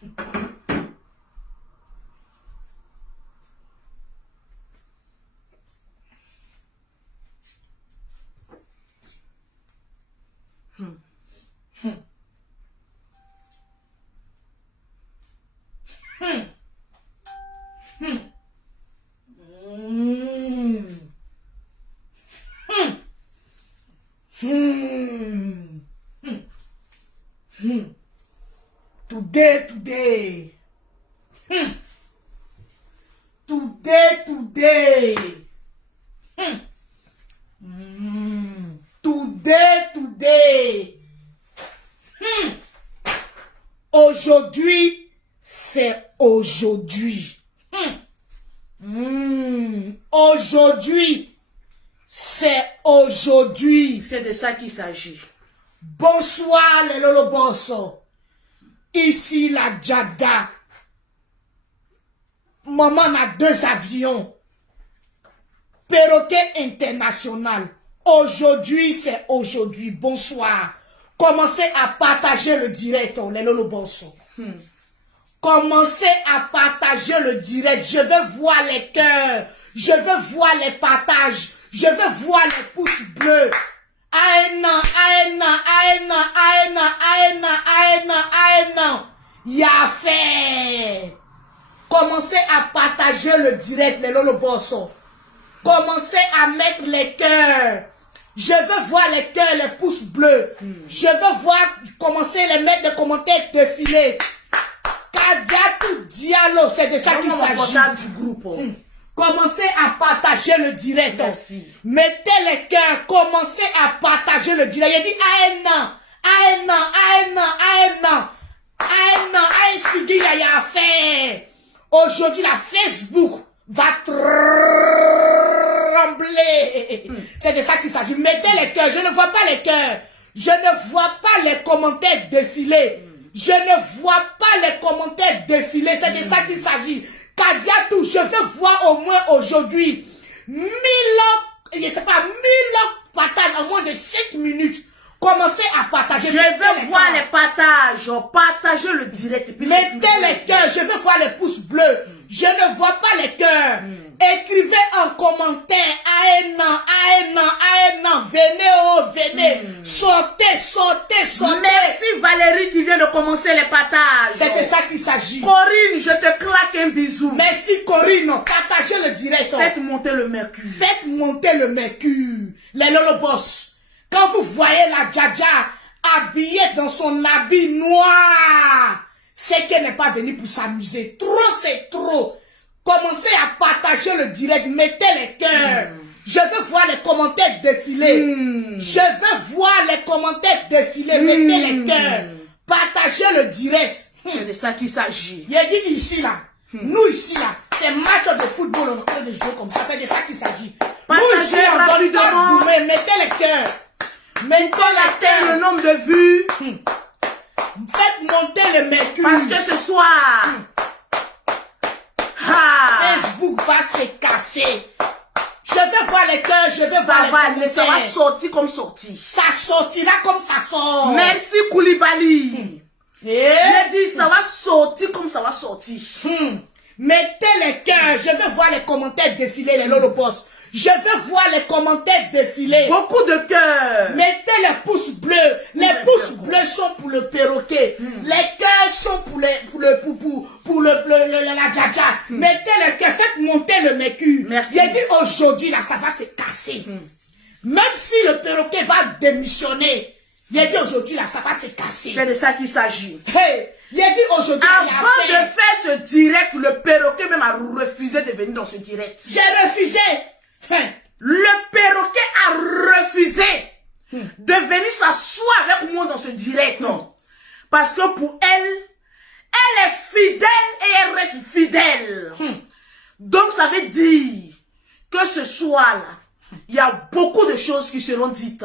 Today. Aujourd'hui, c'est aujourd'hui. Aujourd'hui, c'est aujourd'hui. C'est de ça qu'il s'agit. Bonsoir les Lolo Bosso. Ici la Djada. Maman a 2 avions. Perroquet international. Aujourd'hui, c'est aujourd'hui. Bonsoir. Commencez à partager le direct, les Lolo Bosso. Commencez à partager le direct. Je veux voir les cœurs. Je veux voir les partages. Je veux voir les pouces bleus. Aïna. Y'a fait. Commencez à partager le direct, les Lolo Bosso. Commencez à mettre les cœurs. Je veux voir les cœurs, les pouces bleus. Je veux voir, commencer à les mettre des commentaires défiler. Kadiatou Diallo, c'est de ça qu'il s'agit. Du groupe. Commencez à partager le direct. Merci. Mettez les cœurs, commencez à partager le direct. Il dit aujourd'hui, la Facebook va trembler. C'est de ça qu'il s'agit. Mettez les cœurs. Je ne vois pas les cœurs. Je ne vois pas les commentaires défiler. Je ne vois pas les commentaires défiler. C'est de ça qu'il s'agit. Kadiatou, je veux voir au moins aujourd'hui 1000 partages en moins de 5 minutes. Commencez à partager. Je veux voir les partages. Partagez le direct. Mettez les cœurs. Je veux voir les pouces bleus. Je ne vois pas les cœurs. Écrivez en commentaire. Venez. Sortez. Merci Valérie qui vient de commencer les partages. C'est de ça qu'il s'agit. Corinne, je te claque un bisou. Merci Corinne. Partagez le direct. Faites monter le mercure. Les Lolo Boss. Quand vous voyez la Djadja habillée dans son habit noir, c'est qu'elle n'est pas venue pour s'amuser. Trop, c'est trop. Commencez à partager le direct. Mettez les cœurs. Je veux voir les commentaires défiler. Mettez les cœurs. Partagez le direct. C'est de ça qu'il s'agit. Il a dit ici là. Nous ici là. C'est match de football. On est en train de jouer comme ça. C'est de ça qu'il s'agit. Nous ici rapidement. Mettez les cœurs. Le nombre de vues. Faites monter le mercure. Parce que ce soir, Facebook va se casser. Je veux voir les cœurs, je veux voir les commentaires. Ça va sortir comme sorti. Ça sortira comme ça sort. Merci Koulibaly. J'ai dit ça va sortir comme ça va sortir. Mettez les cœurs, je veux voir les commentaires défiler, les Lolo Boss. Je veux voir les commentaires défiler. Beaucoup de cœurs. Mettez les pouces bleus. Les pouces bleus sont pour le perroquet. Les cœurs sont pour la Djadja. Mettez les cœurs. Faites monter le mercure. Merci. J'ai dit aujourd'hui, là, ça va se casser. Même si le perroquet va démissionner, j'ai dit aujourd'hui, là, ça va se casser. C'est de ça qu'il s'agit. Hey, j'ai dit aujourd'hui, avant de faire ce direct, le perroquet même a refusé de venir dans ce direct. J'ai refusé. Le perroquet a refusé de venir s'asseoir avec moi dans ce direct. Parce que pour elle est fidèle et elle reste fidèle. Donc ça veut dire que ce soir-là, il y a beaucoup de choses qui seront dites.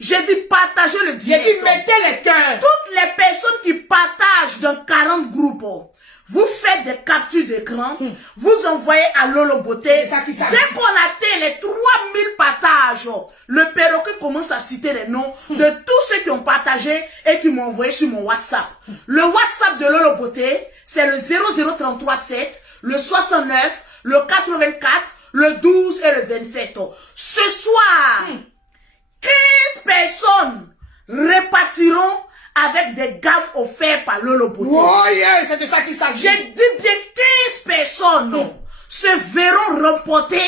J'ai dit partagez le direct. J'ai dit mettez les cœurs. Toutes les personnes qui partagent dans 40 groupes vous faites des captures d'écran, vous envoyez à Lolo Beauté. Dès qu'on atteint les 3000 partages, le perroquet commence à citer les noms de tous ceux qui ont partagé et qui m'ont envoyé sur mon WhatsApp. Le WhatsApp de Lolo Beauté, c'est le 00337, le 69, le 84, le 12 et le 27. Ce soir, 15 personnes répartiront avec des gammes offertes par Lolo Beauté. Oh yeah, c'est de ça qu'il s'agit. J'ai dit bien 15 personnes se verront remporter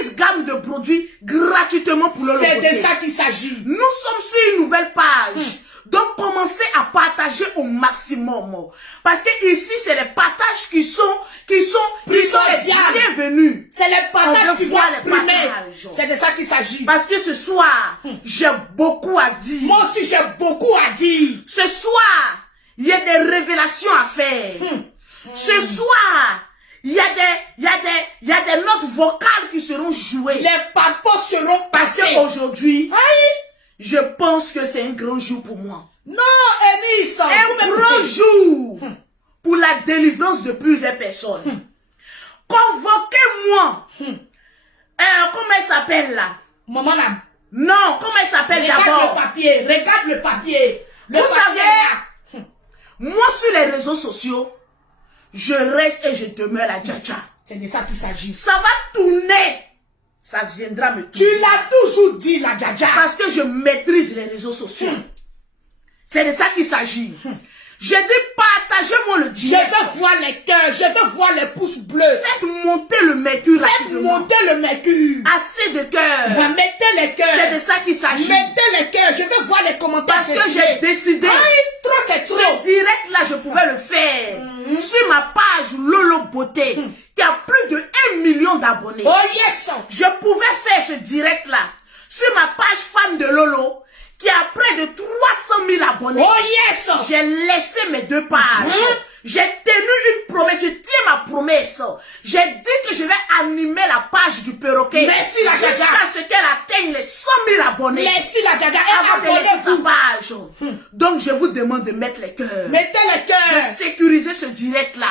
15 gammes de produits gratuitement pour Lolo Beauté. C'est de ça qu'il s'agit. Nous sommes sur une nouvelle page. Donc, commencez à partager au maximum. Parce que ici, c'est les partages qui sont les bienvenus. C'est les partages qui voient doivent primer. C'est de ça qu'il s'agit. Parce que ce soir, j'ai beaucoup à dire. Moi aussi, j'ai beaucoup à dire. Ce soir, il y a des révélations à faire. Ce soir, il y a des notes vocales qui seront jouées. Les papas seront passés. Parce qu'aujourd'hui, je pense que c'est un grand jour pour moi. Non, Enis, un grand jour pour la délivrance de plusieurs personnes. Convoquez-moi. Comment elle s'appelle là? Maman là. Non, comment elle s'appelle d'abord? Regarde le papier, regarde le papier. Vous savez, moi sur les réseaux sociaux, je reste et je demeure la Dja-Dja. C'est de ça qu'il s'agit. Ça va tourner. Ça viendra me toucher. Tu l'as toujours dit, la Dja-Dja. Parce que je maîtrise les réseaux sociaux. C'est de ça qu'il s'agit. J'ai dit, partagez-moi le direct. Je veux voir les cœurs, je veux voir les pouces bleus. Faites monter le mercure. Faites monter le mercure. Assez de cœurs. Mettez les cœurs. C'est de ça qu'il s'agit. Mettez les cœurs, je veux voir les commentaires. Parce que j'ai décidé. Trop c'est trop. Ce direct là, je pouvais le faire. Sur ma page Lolo Beauté, qui a plus de 1 million d'abonnés. Oh yes. Je pouvais faire ce direct là. Sur ma page fan de Lolo, qui a près de 300 000 abonnés. Oh yes! J'ai laissé mes 2 pages. J'ai tenu une promesse, je tiens ma promesse. J'ai dit que je vais animer la page du perroquet. Merci la Dja-Dja. Jusqu'à ce qu'elle atteigne les 100 000 abonnés. Merci la Dja-Dja. Abonnez-vous. Donc je vous demande de mettre les cœurs. Mettez les cœurs. De sécuriser ce direct là.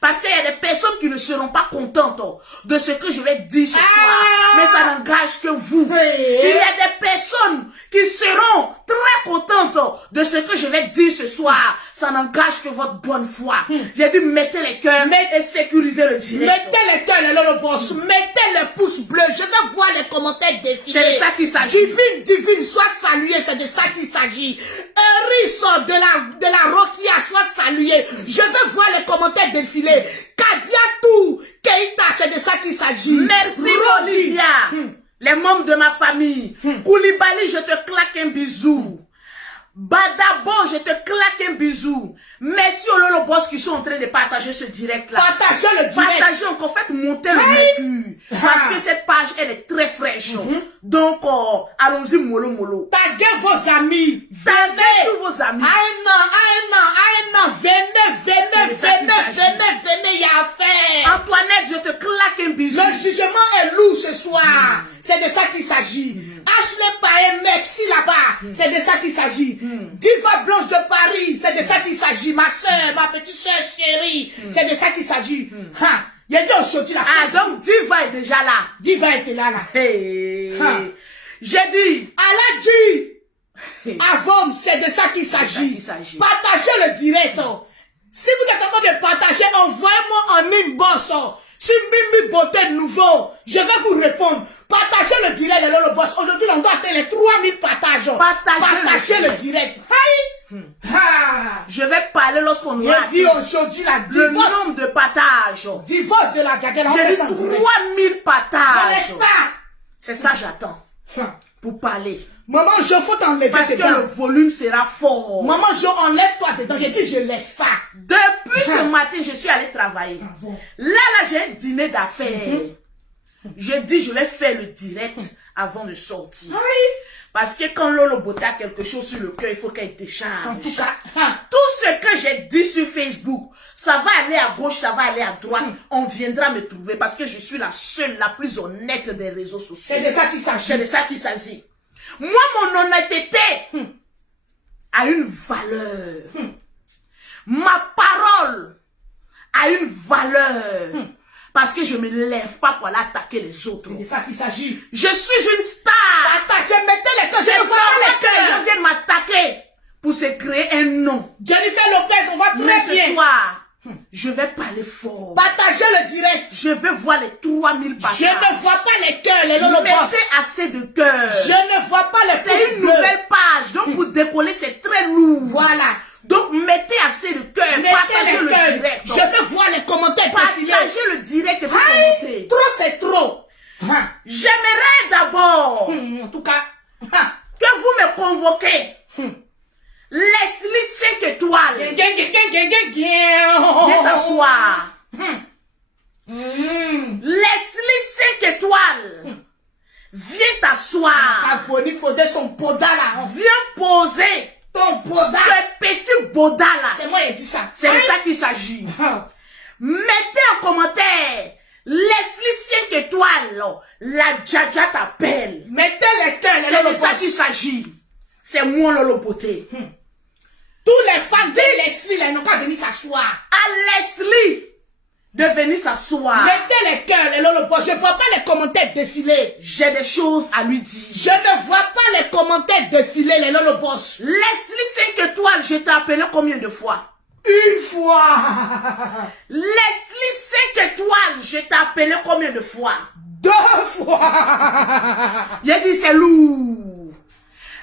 Parce qu'il y a des personnes qui ne seront pas contentes de ce que je vais dire ce soir. Mais ça n'engage que vous. Il y a des personnes qui seront très contentes de ce que je vais dire ce soir. Ça n'engage que votre bonne foi. J'ai dit mettez les cœurs et sécurisez le direct. Mettez les cœurs, les Lolo Boss. Mettez les pouces bleus. Je veux voir les commentaires défiler. C'est de ça qu'il s'agit. Divine, sois salué. C'est de ça qu'il s'agit. Eris de la Rokia, sois salué. Je veux voir les commentaires défiler. Kadiatou, Keita, c'est de ça qu'il s'agit. Merci Olivia. Les membres de ma famille. Koulibaly, je te claque un bisou. Badabo, je te claque un bisou. Merci aux Lolo Boss qui sont en train de partager ce direct là. Partagez le direct. Partagez encore, faites monter le mercure. Parce que cette page, elle est très fraîche. Donc, allons-y mollo mollo. Taguez vos amis. Taguez tous vos amis. Venez, il y a affaire. Antoinette, je te claque un bisou. Le jugement est lourd ce soir. C'est de ça qu'il s'agit. Ashley Pae, merci là-bas. C'est de ça qu'il s'agit. Diva Blanche de Paris, c'est de ça qu'il s'agit. Ma soeur, ma petite soeur chérie, c'est de ça qu'il s'agit. Il y a dit aujourd'hui la phrase. Ah, donc Diva est déjà là. Diva était là. Hey. J'ai dit. Allah dit. Avant, c'est de ça qu'il s'agit. Partagez le direct. Si vous êtes en train de partager, envoyez-moi en inbox. Sur Mimi Beauté Nouveau, je vais vous répondre. Partagez le direct, les Lolo Boss. Aujourd'hui, on doit atteindre les 3000 partages. Partagez le direct. Je vais parler lorsqu'on aura dit aujourd'hui la le nombre de partages. Divorce de la Dja-Dja. J'ai dit 3000 partages. N'est-ce pas? C'est ça j'attends. Pour parler. Maman, je faut t'enlever parce dedans. Que le volume sera fort. Maman, je enlève toi dedans. J'ai dit, je laisse pas. Depuis ce matin, je suis allée travailler. Là, j'ai un dîner d'affaires. J'ai dit, je vais faire le direct avant de sortir. Parce que quand Lolo Beauté a quelque chose sur le cœur, il faut qu'elle décharge. En tout cas, tout ce que j'ai dit sur Facebook, ça va aller à gauche, ça va aller à droite. On viendra me trouver parce que je suis la seule, la plus honnête des réseaux sociaux. C'est de ça qu'il s'agit. C'est de ça qu'il s'agit. Moi, mon honnêteté a une valeur. Ma parole a une valeur. Parce que je ne me lève pas pour aller attaquer les autres. C'est de ça qu'il s'agit. Je suis une star. Partagez, mettez les cœurs. Je ne Je veux vois pas les que les gens cœurs. viennent m'attaquer pour se créer un nom. Jennifer Lopez, on voit Mais très bien. ce soir, je vais parler fort. Partagez le direct. Je vais voir les 3000 partages. Je ne vois pas les cœurs, les lolobos. Mettez assez de cœur. Je ne vois pas les C'est pouces une bleus. nouvelle page. Donc pour décoller, c'est très lourd. Voilà. Donc mettez assez de cœur. Mettez Partagez les le cœurs. direct. Je veux voir les commentaires défiler. Partagez le direct et vous Aïe, commentez. trop c'est trop. Hein. J'aimerais d'abord En tout cas, hein. que vous me convoquez. Leslie 5 étoiles. Viens t'asseoir. Leslie 5 étoiles. Viens t'asseoir. Il faudrait son boda là. Viens poser Ton boda. le petit boda là. C'est moi qui ai dit ça. C'est de ça qu'il s'agit. Ah. Mettez en commentaire. Leslie 5 étoiles. La Djaja t'appelle. Mettez les cœurs, les C'est de lolobos. ça qu'il s'agit. C'est moi Lolo Beauté. Tous les fans de Leslie, là, ils n'ont pas venu s'asseoir. À Leslie de venir s'asseoir. Mettez les cœurs, les lolobos. Je ne vois pas les commentaires défiler. J'ai des choses à lui dire. Je ne vois pas les commentaires défiler, les lolobos. Leslie 5 étoiles, je t'ai appelé combien de fois? Une fois. Leslie 5 étoiles, je t'ai appelé combien de fois? 2 fois. J'ai dit c'est lourd.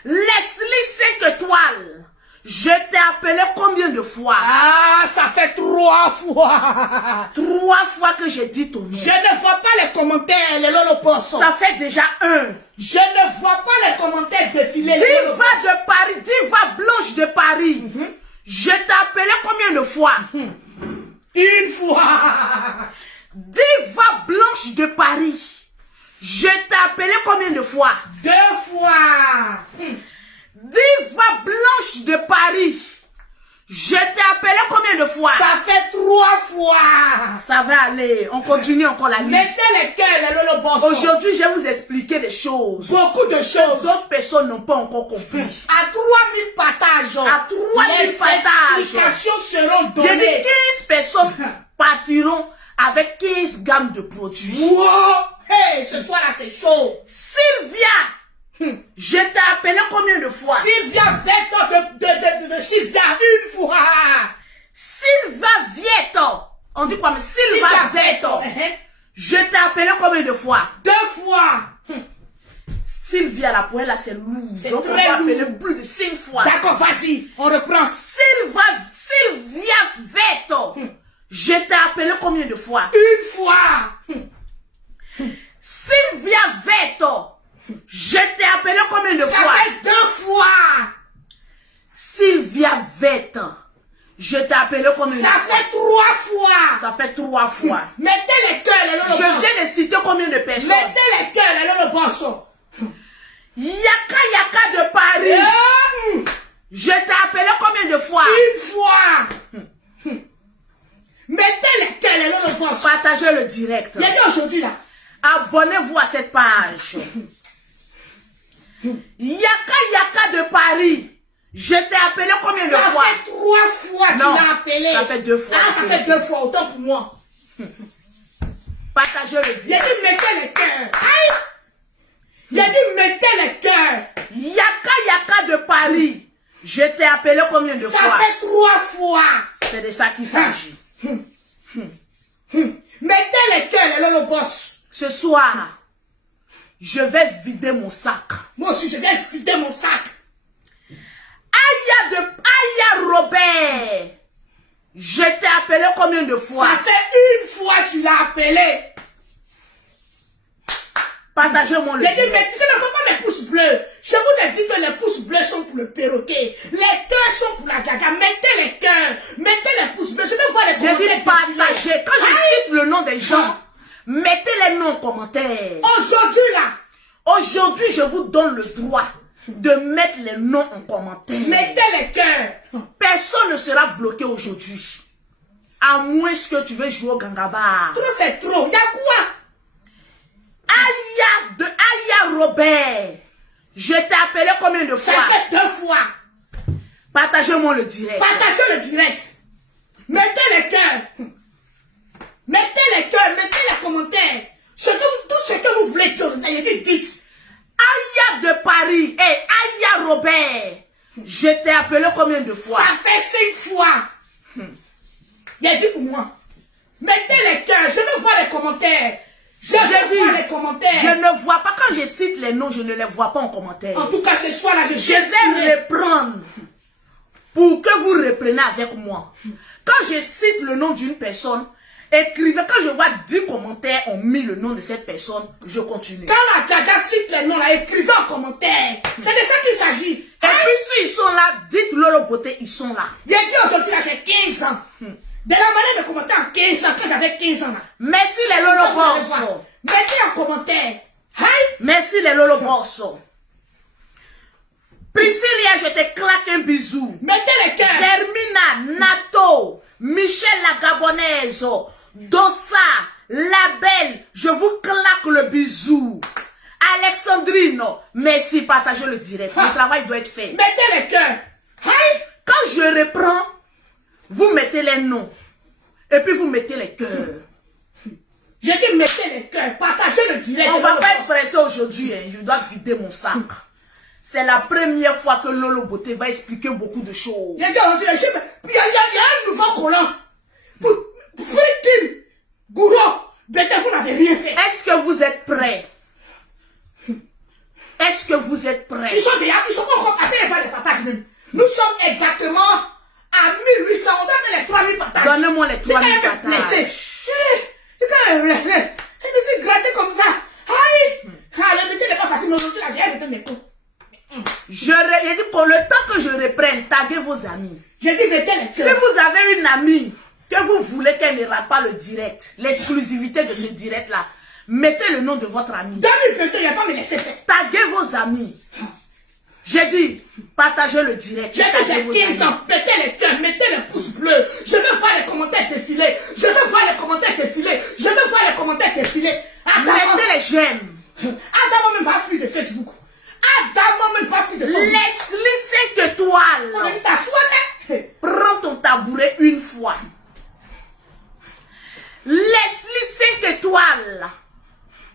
Leslie 5 étoiles, je t'ai appelé combien de fois? Ah, ça fait 3 fois. 3 fois que j'ai dit ton nom. Je ne vois pas les commentaires, les lolobos. Ça fait déjà 1. Je ne vois pas les commentaires défiler, les lolobos. Diva de Paris, Diva Blanche de Paris. Je t'ai appelé combien de fois? Une fois. Diva Blanche de Paris. Je t'ai appelé combien de fois? 2 fois. Diva Blanche de Paris. Je t'ai appelé combien de fois? Ça fait 3 fois. Ça va aller. On continue encore la liste. Mettez les cœurs, les lolobos. Aujourd'hui, je vais vous expliquer des choses. Beaucoup de choses. D'autres personnes n'ont pas encore compris. À 3000 partages. À 3000 les partages. explications seront Il y a données. des 15 personnes partiront avec 15 gammes de produits. Wow. Hey, ce soir là, c'est chaud. Sylvia, je t'ai appelé combien de fois? Sylvia Vieto de Sylvia, une fois. Sylvia Vieto. On dit quoi, mais Sylvia Vieto. Je t'ai appelé combien de fois? 2 fois. Sylvia, la poêle là, c'est lourd. C'est Donc on très va appeler lourd. plus de 5 fois. D'accord, vas-y, on reprend. Sylvia Vieto. Je t'ai appelé combien de fois? Une fois. Sylvia Vieto. Je t'ai appelé combien de Ça fois? fait 2 fois. Sylvia Vieto. Je t'ai appelé combien de Ça fois? fait 3 fois. Ça fait 3 fois. Mettez les cœurs, les lolobos. Je viens de citer combien de personnes? Mettez les cœurs, les lolobos. Yaka de Paris. Je t'ai appelé combien de fois? Une fois. Mettez les cœurs, les lolobos. Partagez le direct. Il y a dit aujourd'hui là. Abonnez-vous à cette page. Yaka de Paris. Je t'ai appelé combien de Ça fois? fait 3 fois que tu Non, l'as appelé. ça fait 2 fois. Ah, ça fait 2 fois, autant pour moi. Partagez le Il a direct. dit mettez les cœurs. Aïe. Il a dit mettez les cœurs. Yaka de Paris. Je t'ai appelé combien de Ça fois? fait 3 fois. C'est de ça qu'il s'agit. Mettez les cœurs, les lolobos. Ce soir, je vais vider mon sac. Moi aussi, je vais vider mon sac. Aya Robert. Je t'ai appelé combien de fois? Ça fait 1 fois que tu l'as appelé. Partagez-moi le Il a dit, direct. mais je ne vois pas les pouces bleus. Je vous ai dit que les pouces bleus sont pour le perroquet. Les cœurs sont pour la Djaja. Mettez les cœurs. Mettez les pouces bleus. Je vais voir les Je commentaires. dis partager. Quand je cite le nom des gens, mettez les noms en commentaire. Aujourd'hui là, Aujourd'hui, je vous donne le droit de mettre les noms en commentaire. mettez les cœurs. Personne ne sera bloqué aujourd'hui. À moins que tu veux jouer au Gangaba. Trop c'est trop. Il y a quoi? Aya Robert. Je t'ai appelé combien de Ça fois? fait 2 fois. Partagez-moi le direct. Partagez le direct. Mettez les cœurs. Mettez les cœurs, mettez les commentaires. Tout ce que vous voulez dire, dites. Aya de Paris et Aya Robert. Je t'ai appelé combien de fois? Ça fait 5 fois. Il a dit pour moi. Mettez les cœurs, je veux voir les commentaires. Je veux voir les commentaires. Je ne vois pas, quand je cite les noms, je ne les vois pas en commentaire. En tout cas, ce soir-là, je vais reprendre pour que vous repreniez avec moi. Quand je cite le nom d'une personne, écrivez, quand je vois 10 commentaires ont mis le nom de cette personne, je continue. Quand la Djaja cite les noms, là, écrivez en commentaire. C'est de ça qu'il s'agit. Et puis s'ils sont là, dites Lolo Beauté, ils sont là. J'ai dit aujourd'hui, là, j'ai 15 ans. De la manière de commenter en 15 ans, quand j'avais 15 ans là. Merci les Lolo Borso. Mettez en commentaire. Hein? Merci les Lolo Borso. Priscilla, je te claque un bisou. Mettez les cœurs. Germina, Nato, Michel la Gabonaise, Dossa, La Belle, je vous claque le bisou. Alexandrine, merci, partagez le direct. Le travail doit être fait. Mettez les cœurs. Hein? Quand je reprends, vous mettez les noms. Et puis vous mettez les cœurs. J'ai dit mettez les cœurs. Partagez le direct. On ne va pas être pressé aujourd'hui. Hein. Je dois vider mon sac. C'est la première fois que Lolo Beauté va expliquer beaucoup de choses. J'ai dit aujourd'hui, il y a un nouveau collant. Freaking Gouro. Bête, vous n'avez rien fait. Est-ce que vous êtes prêts? Est-ce que vous êtes prêts? Ils sont pas encore attendez, pas les partages même. Nous sommes exactement à 1800, on donne les 3000 partages. Donnez-moi les 3000 partages. Tu quand même blessé. Je me suis gratté comme ça. Aïe. Le métier n'est pas facile, mais aujourd'hui, là, j'ai arrêté mes coups. J'ai dit pour le temps que je reprenne, taguez vos amis. J'ai dit mettez les cœurs. Si vous avez une amie que vous voulez qu'elle ne rate pas le direct, l'exclusivité de ce direct-là, mettez le nom de votre ami. 2022, il n'y a pas me laisser faire. Taguez vos amis. J'ai dit, partagez le direct. J'ai dit, j'ai 15 ans. Mettez les cœurs, mettez les pouces bleus. Je veux voir les commentaires défiler. Je veux voir les commentaires défiler. Je veux voir les commentaires défiler. Mettez les j'aime. Adamo même va fuir de Facebook. Adamo même va fuir de Facebook. Leslie 5 étoiles. Prends ton tabouret une fois. Leslie 5 étoiles.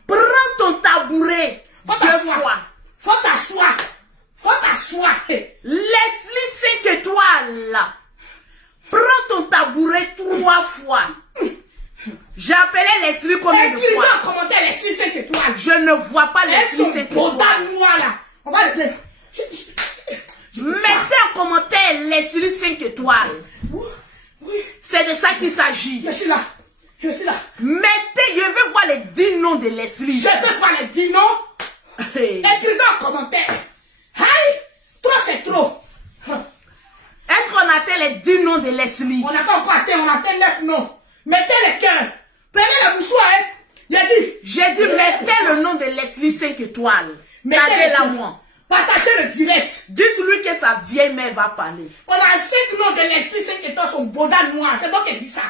Prends ton tabouret deux fois. Faut t'asseoir. Faut t'asseoir. Leslie 5 étoiles. Prends ton tabouret 3 fois. J'ai appelé Leslie combien de fois? Écrivez en commentaire Leslie 5 étoiles. Je ne vois pas Leslie 5 étoiles. Là. On va le plaire. Mettez en commentaire Leslie 5 étoiles. Oui. C'est de ça qu'il s'agit. Je suis là. Je suis là. Mettez, je veux voir les 10 noms de Leslie. Je veux voir les 10 noms. Écrivez en commentaire. Aïe, toi c'est trop. Est-ce qu'on atteint les 10 noms de Leslie? On n'a pas encore atteint, on atteint 9 noms. Mettez les cœurs. Prenez le mouchoir, hein. J'ai dit, mettez le nom de Leslie 5 étoiles. Mettez-la moi. Partagez le direct. Dites-lui que sa vieille mère va parler. On a 5 noms de Leslie 5 étoiles, son boda noir. C'est moi qui dis ça.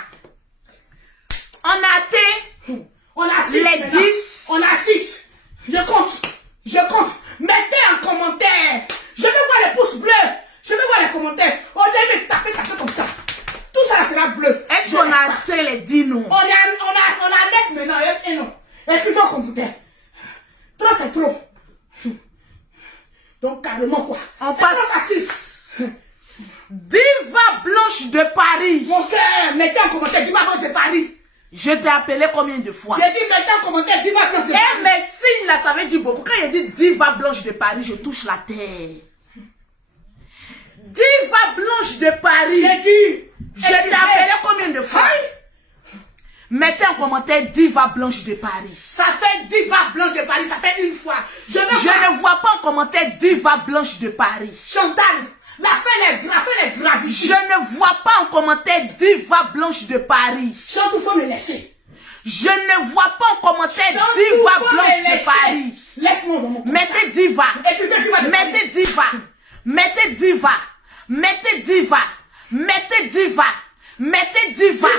On a atteint. On a 6. Les 10. On a 6. Je compte. Je compte. Mettez en commentaire. Je veux voir les pouces bleus. Je veux voir les commentaires. On doit taper comme ça. Tout ça sera bleu. Est-ce qu'on a atteint les 10 noms? On a 9 maintenant. Yes et non. Écrivez en commentaire. Trop c'est trop. Donc carrément quoi. On passe. Facile. Diva Blanche de Paris. Mon cœur, mettez en commentaire Diva Blanche de Paris. Je t'ai appelé combien de fois? J'ai dit mettez en commentaire Diva Blanche de Paris. Eh mais signes là, ça veut dire beaucoup. Quand il dit Diva Blanche de Paris, je touche la terre. Diva Blanche de Paris. J'ai dit. Je t'ai appelé combien de fois? Mettez en commentaire Diva Blanche de Paris. Ça fait Diva Blanche de Paris, ça fait une fois. Je ne vois pas en commentaire Diva Blanche de Paris. Chantal, la fin est gravissime. Je ne vois pas en commentaire Diva Blanche de Paris. Chantal, il faut me laisser. Je ne vois pas en commentaire Diva Blanche de Paris. Laisse-moi dans mon commentaire. Mettez Diva. Mettez Diva. Mettez Diva. Mettez Diva. Mettez Diva. Mettez Diva. Mettez Diva.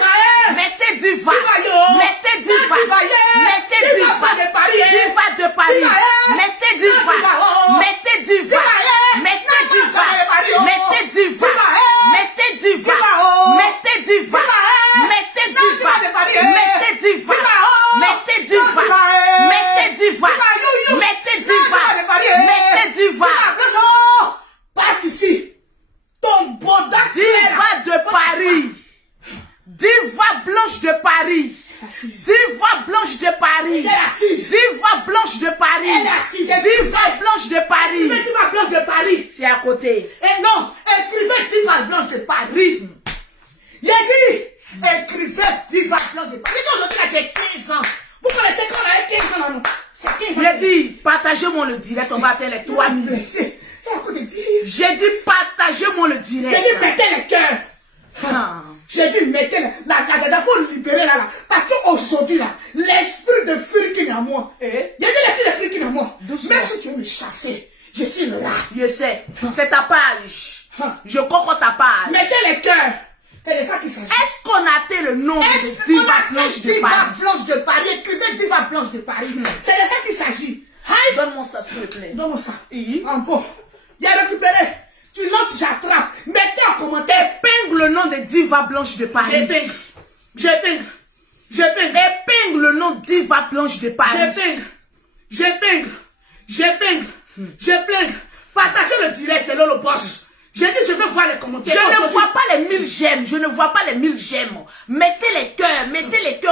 Mettez Diva. Mettez Diva. Diva de Paris. Mettez Diva. Mettez Diva. Mettez Diva. Mettez Diva. Mettez Diva. Mettez Diva. Mettez Diva. Mettez j'ai 15 ans. Vous connaissez qu'on a 15 ans, non? C'est 15 ans. J'ai dit, partagez-moi le direct, on va atteindre les 3000. J'ai dit, partagez-moi le direct. J'ai dit, mettez les cœurs. J'ai dit, mettez il faut libérer là. Parce qu'aujourd'hui, là, l'esprit de furie qui est en moi. J'ai dit, l'esprit de furie qui est en moi. Même si tu veux me chasser, je suis là. Je sais, c'est ta page. Je comprends ta page. Mettez les cœurs. C'est de ça qu'il s'agit. Est-ce qu'on a atteint le nom de Diva Blanche de Paris? Diva Blanche de Paris. Écrivez Diva Blanche de Paris. C'est de ça qu'il s'agit. Donne-moi ça, s'il te plaît. Donne-moi ça. En bon. Il a récupéré. Tu lances, j'attrape. Mettez en commentaire. Épingle le nom de Diva Blanche de Paris. J'épingle. Épingle le nom de Diva Blanche de Paris. J'épingle. Partagez le direct, le Lolo Boss. J'ai dit, je veux voir les commentaires. Je ne vois pas les 1000 j'aime. Je ne vois pas les 1000 j'aime. Mettez les cœurs.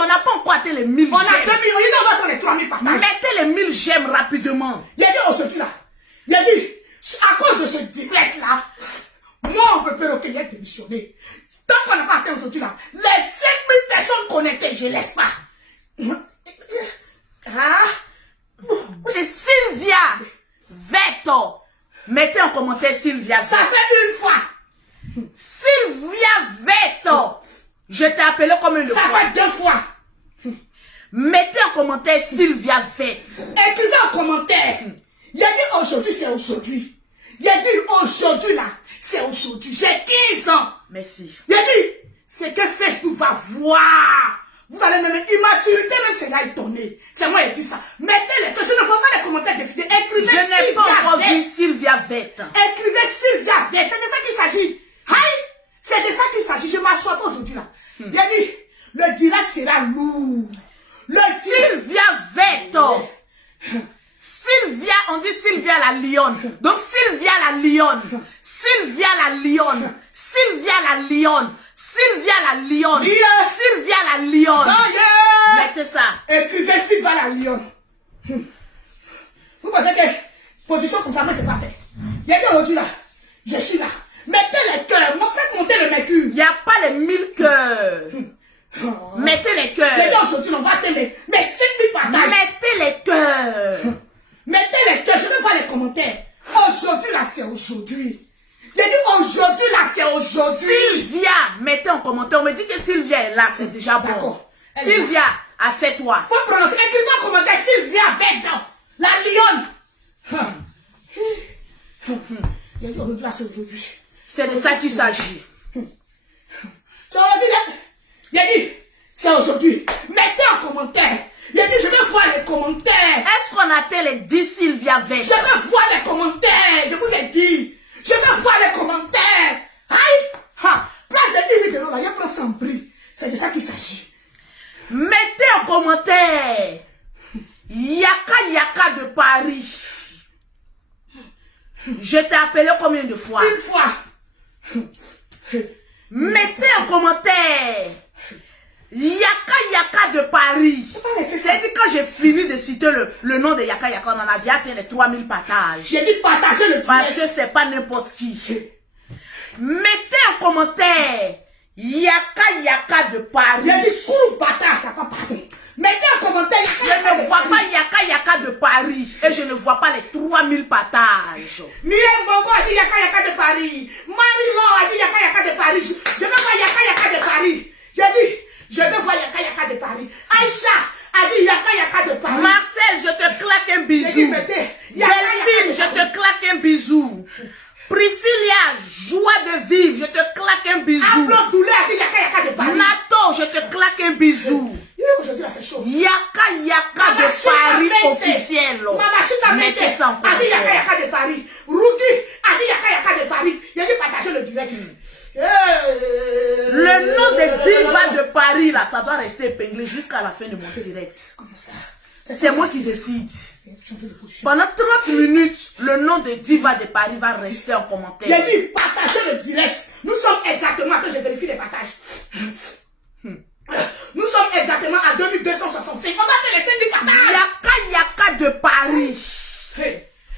On n'a pas encore atteint les 1000 j'aime. On a 2000. On va attendre les 3000 partages. Mettez les 1000 j'aime rapidement. Il a dit aujourd'hui là. Il a dit, à cause de ce direct là, moi on peut perroquer démissionner. Tant qu'on n'a pas atteint aujourd'hui là, les 5000 personnes connectées, je ne laisse pas. Et Sylvia Veto. Mettez en commentaire Sylvia Veto. Ça fait une fois. Sylvia Veto. Je t'ai appelé comme une fois. Ça fait 2 fois. Mettez en commentaire Sylvia Veto. Écrivez en commentaire. Il a dit aujourd'hui, c'est aujourd'hui. Il a dit aujourd'hui là, c'est aujourd'hui. J'ai 15 ans. Merci. Il a dit, c'est que Facebook va voir. Vous allez me mettre immaturité, même c'est là étonné. C'est moi qui dis ça. Mettez-les, que je ne vois pas les commentaires défilés. Écrivez Je n'ai pas encore vu Sylvia Veto. Écrivez Sylvia Veto. C'est de ça qu'il s'agit. C'est de ça qu'il s'agit. Je ne m'assois pas aujourd'hui là. Il a dit, le direct sera lourd. Sylvia Veto. Sylvia, on dit Sylvia la lionne. Donc Sylvia la lionne. Sylvia la lionne. Sylvia la lionne. Sylvia la lionne. Sylvia la lionne. Mettez ça. Écrivez Sylvia la lionne. Vous pensez que position comme ça, mais c'est pas fait. Il y a aujourd'hui là. Je suis là. Mettez les cœurs. Faites monter le mercure. Il n'y a pas les 1000 cœurs. Mettez les cœurs. Les gars, aujourd'hui, on va atteindre mais 5000 partages. Mettez les cœurs. Mettez les cœurs. Je veux voir les commentaires. Aujourd'hui là, c'est aujourd'hui. J'ai dit aujourd'hui là, c'est aujourd'hui. Sylvia, mettez en commentaire. On me dit que Sylvia est là, c'est déjà bon. D'accord. Sylvia, assieds-toi. Faut prononcer. Écrivez en commentaire Sylvia Veto. La lionne. J'ai dit aujourd'hui là, c'est aujourd'hui. C'est de ça qu'il s'agit. C'est aujourd'hui là. Il a dit, c'est aujourd'hui. Mettez en commentaire. Il a dit, je veux voir les commentaires. Est-ce qu'on atteint les 10 Sylvia Veto? Je veux voir les commentaires. Je vous ai dit. Je veux voir les commentaires. Place de 10 vidéos là, il y a pas sans prix. C'est de ça qu'il s'agit. Mettez en commentaire. Yaka de Paris. Je t'ai appelé combien de fois? Une fois. Mettez en commentaire. Yaka de Paris. C'est-à-dire quand j'ai fini de citer le nom de Yaka, on en a déjà atteint les 3000 partages. J'ai dit partager le direct. Parce que c'est pas n'importe qui. Mettez en commentaire. Yaka de Paris. J'ai dit cours bâtard, t'as pas parlé. Mettez en commentaire. Je ne vois pas Yaka de Paris. Et je ne vois pas les 3000 partages. Mireille Bongo a dit Yaka de Paris. Marie-Laure a dit Yaka de Paris. Je veux voir Yaka de Paris. J'ai dit, je veux voir Yaka de Paris. Aïcha a dit Yaka de Paris. Marcel, je te claque un bisou. Delphine, je te claque un bisou. Priscilla, joie de vivre, je te claque un bisou. Applaud Doulé a dit Yaka de Paris. Nato, je te claque un bisou. Aujourd'hui là c'est chaud. Yaka de Paris officiel. Mettez ça en commentaire. A dit Yaka de Paris. Rudy a dit Yaka de Paris. Il a dit partager le direct. Le nom de Diva de Paris là, ça doit rester épinglé jusqu'à la fin de mon direct. Comment ça? C'est moi qui décide. Pendant 30 minutes, le nom de Diva de Paris va rester en commentaire. Il a dit partager le direct. Nous sommes exactement, attends, je vérifie les partages. Nous sommes exactement à 2265. On a fait les 5000 partages. Yaka de Paris.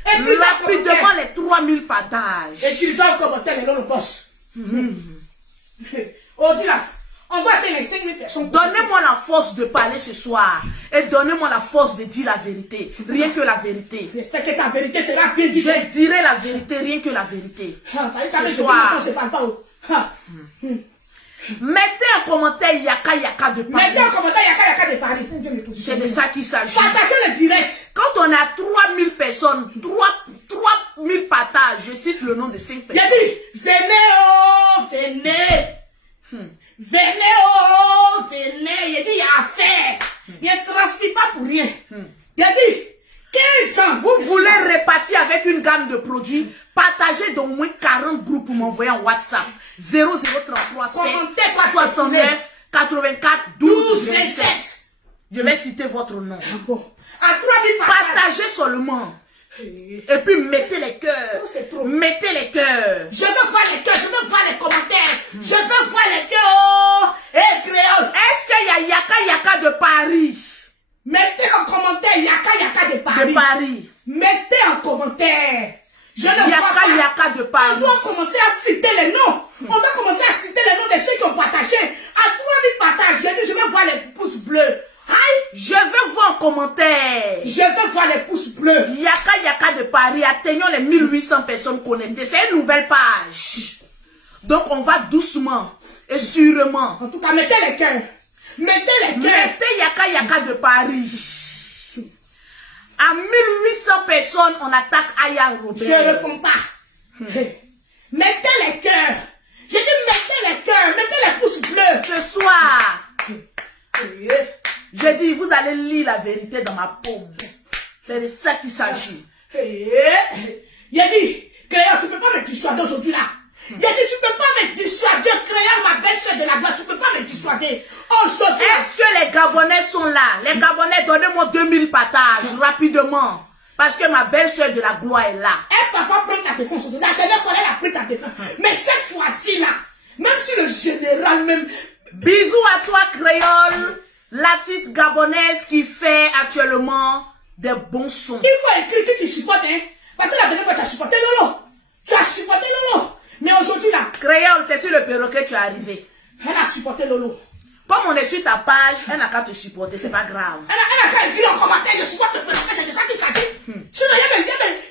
Rapidement les 3000 partages. Écrivez en commentaire les noms de boss. On dit là, On doit atteindre les 5000 personnes. Donnez-moi la force de parler ce soir. Et donnez-moi la force de dire la vérité. Rien que la vérité. J'espère que ta vérité sera bien dite. Je dirai la vérité, rien que la vérité. Ce soir. Mettez un commentaire Yaka Yaka de Paris. Mettez un commentaire Yaka Yaka de Paris. C'est de ça qu'il s'agit. Partagez le direct. Quand on a 3000 personnes, 3000 partages, je cite le nom de 5 personnes. Il a dit, venez oh, venez. Venez oh, venez. Il a dit, il y a affaire. Il ne transpire pas pour rien. Il a dit, 15 ans. Vous voulez répartir avec une gamme de produits, partagez d'au moins 40 groupes pour m'envoyer en WhatsApp. 0033 7 69 84 12 27. Je vais citer votre nom. Bon. À 3000 partagez seulement. Et puis mettez les cœurs. Mettez les cœurs. Je veux voir les cœurs, je veux voir les commentaires. Je veux voir les cœurs. Et créole. Est-ce qu'il y a Yaka Yaka de Paris? Mettez en commentaire Yaka Yaka de Paris. De Paris. Mettez en commentaire. Je ne vois Yaka pas. Yaka de Paris. On doit commencer à citer les noms. On doit commencer à citer les noms de ceux qui ont partagé. À 3000 partages, j'ai dit je veux voir les pouces bleus. Aïe. Je veux voir en commentaire. Je veux voir les pouces bleus. Yaka Yaka de Paris, atteignons les 1800 personnes connectées. C'est une nouvelle page. Donc on va doucement et sûrement. En tout cas, mettez les cœurs. Mettez les cœurs. Mettez Yaka Yaka de Paris. À 1800 personnes, on attaque Aya Robert. Je ne réponds pas. Mettez les cœurs. J'ai dit mettez les cœurs. Mettez les pouces bleus. Ce soir, j'ai dit, vous allez lire la vérité dans ma paume. C'est de ça qu'il s'agit. Il a dit, Créole, tu ne peux pas me dissuader aujourd'hui là. Il a dit, tu ne peux pas me dissuader, Créole, ma belle-sœur de la gloire, tu ne peux pas me dissuader. Aujourd'hui. Est-ce que les Gabonais sont là? Les Gabonais, donnez-moi 2000 partages, rapidement. Parce que ma belle-sœur de la gloire est là. Elle ne va pas prendre ta défense aujourd'hui. La dernière fois, elle a pris ta défense. Mais cette fois-ci là, même si le général même... Bisous à toi, Créole, l'artiste gabonaise qui fait actuellement des bons sons. Il faut écrire que tu supportes, hein. Parce que la dernière fois, tu as supporté Lolo. Tu as supporté Lolo. Mais aujourd'hui, là... Créole, c'est sur le perroquet que tu es arrivé. Elle a supporté Lolo. Comme on est sur ta page, elle n'a qu'à te supporter, c'est pas grave. Elle a qu'à écrire en commentaire, je supporte le perroquet, c'est de ça qu'il s'agit. Sinon,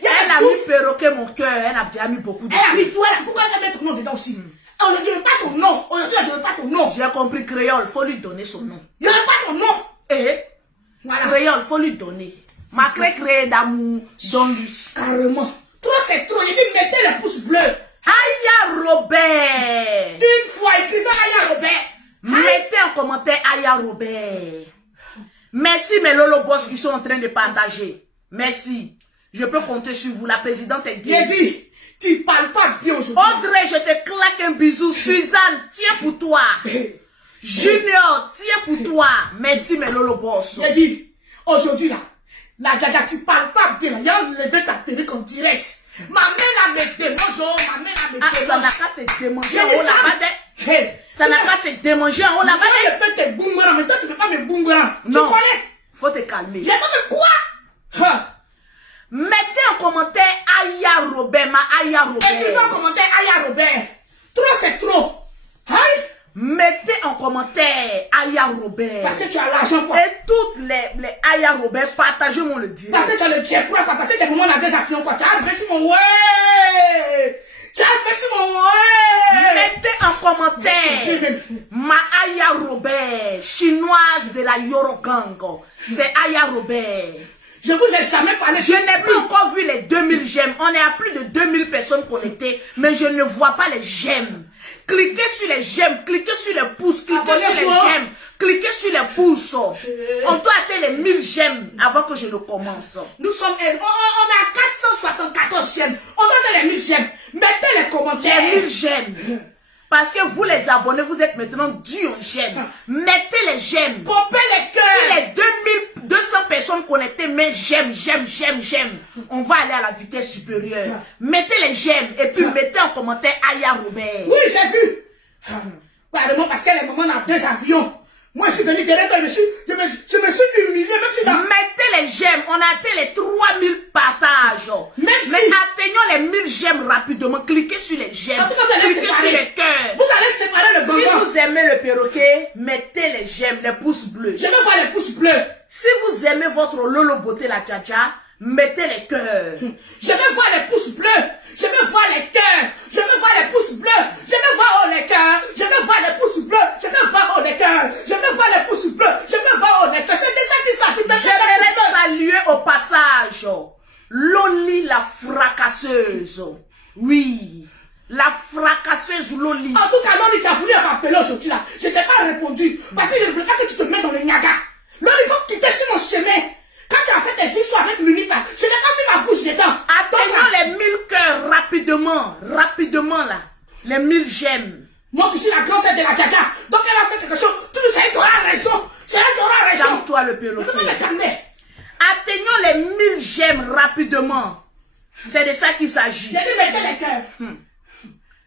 elle a mis perroquet mon cœur, elle a déjà mis beaucoup de Elle a mis toi, pourquoi elle a mis ton nom dedans aussi? Aujourd'hui, je veux pas ton nom. Aujourd'hui, je veux pas ton nom. J'ai compris, Créole, il faut lui donner son nom. Je veux pas ton nom. Et voilà. Créole, il faut lui donner. Ma créé d'amour, donne-lui. Carrément. Toi, c'est trop. Il dit, mettez les pouces bleus. Aya Robert. Une fois, écrivez Aya Robert. Mettez en commentaire Aya Robert. Merci mes Lolo Boss qui sont en train de partager. Merci. Je peux compter sur vous. La présidente est J'ai guérie. dit, tu parles pas bien aujourd'hui. Audrey, je te claque un bisou. Suzanne, tiens pour toi. Junior, tiens pour toi. Merci mes Lolo Boss. J'ai dit, aujourd'hui là, la Djaga, tu parles pas bien. Il y a enlevé ta perruque en direct. Ma mère me démange, ma mère me démange. Ça n'a qu'à te démanger en haut J'ai dit là-bas. Ça n'a qu'à te démanger en haut là-bas. Moi, je peux te boumouran, mais toi, tu peux pas me boumouran. Tu Non. connais? Faut te calmer. J'ai pas fait quoi? Mettez en commentaire Aya Robert, ma Aya Écrivez en Robert. commentaire Aya Robert. Trop, c'est trop. Aïe. Mettez en commentaire Aya Robert. Parce que tu as l'argent, quoi. Et toutes les Aya Robert, partagez-moi le direct. Parce que tu as le check, quoi. Parce que des moments, on a des actions, quoi. Tu as arrivé sur mon ouais. Tu as arrivé sur mon ouais. Mettez en commentaire ma Aya Robert, chinoise de la Yorogango. C'est Aya Robert. Je vous ai jamais parlé. Je n'ai pas encore vu les 2000 j'aime. On est à plus de 2000 personnes connectées, mais je ne vois pas les j'aime. Cliquez sur les j'aime, cliquez sur les pouces, cliquez sur les j'aime, cliquez sur les pouces. On doit atteindre les 1000 j'aime avant que je ne commence. Nous sommes, on a 474 j'aime. On doit atteindre les 1000 j'aime. Mettez les commentaires. Les 1000 j'aime. Parce que vous les abonnés, vous êtes maintenant durs en j'aime. Mettez les j'aime. Pompez les cœurs. Si les 2200 personnes connectées, mais j'aime. On va aller à la vitesse supérieure. Mettez les j'aime et puis mettez en commentaire Aya Robert. Oui, j'ai vu. Pardon, parce qu'elle est maman dans 2 avions. Moi, je suis venu derrière toi, je me suis humilié, même si dans... Mettez les j'aime, on a atteint les 3000 partages. Même mais si... atteignons les 1000 j'aime rapidement. Cliquez sur les j'aime. En tout cas, vous allez cliquez sur séparer. les cœurs. Vous allez séparer le Si bonbon. vous aimez le perroquet, les j'aime, les pouces bleus. Je veux voir les pouces bleus. Si vous aimez votre Lolo Beauté la Dja, mettez les cœurs. Je veux voir les pouces bleus. Je veux voir les cœurs. Je veux voir les pouces bleus. Je veux voir les cœurs. Je veux voir les pouces bleus. Je veux voir les cœurs. Je veux voir les pouces bleus. Je veux voir les cœurs. C'est de ça qui s'agit. J'aimerais saluer au passage Loli la fracasseuse. Oui, la fracasseuse Loli. En tout cas, Loli, tu as voulu m'appeler aujourd'hui là. Je t'ai pas répondu. Parce que je ne veux pas que tu te mettes dans le Niaga. Loli, il faut quitter sur mon chemin. Quand tu as fait tes histoires avec Munita, je n'ai pas mis ma bouche dedans. Atteignons les 1000 cœurs rapidement là. Les 1000 j'aime. Moi qui suis la grosse de la Dja. Donc elle a fait quelque chose. Tu sais qu'elle aura raison. C'est elle qui aura raison. Calme-toi le perroquet. Je vais me calmer. Atteignons les 1000 j'aime rapidement. C'est de ça qu'il s'agit. J'ai dit mettez les cœurs.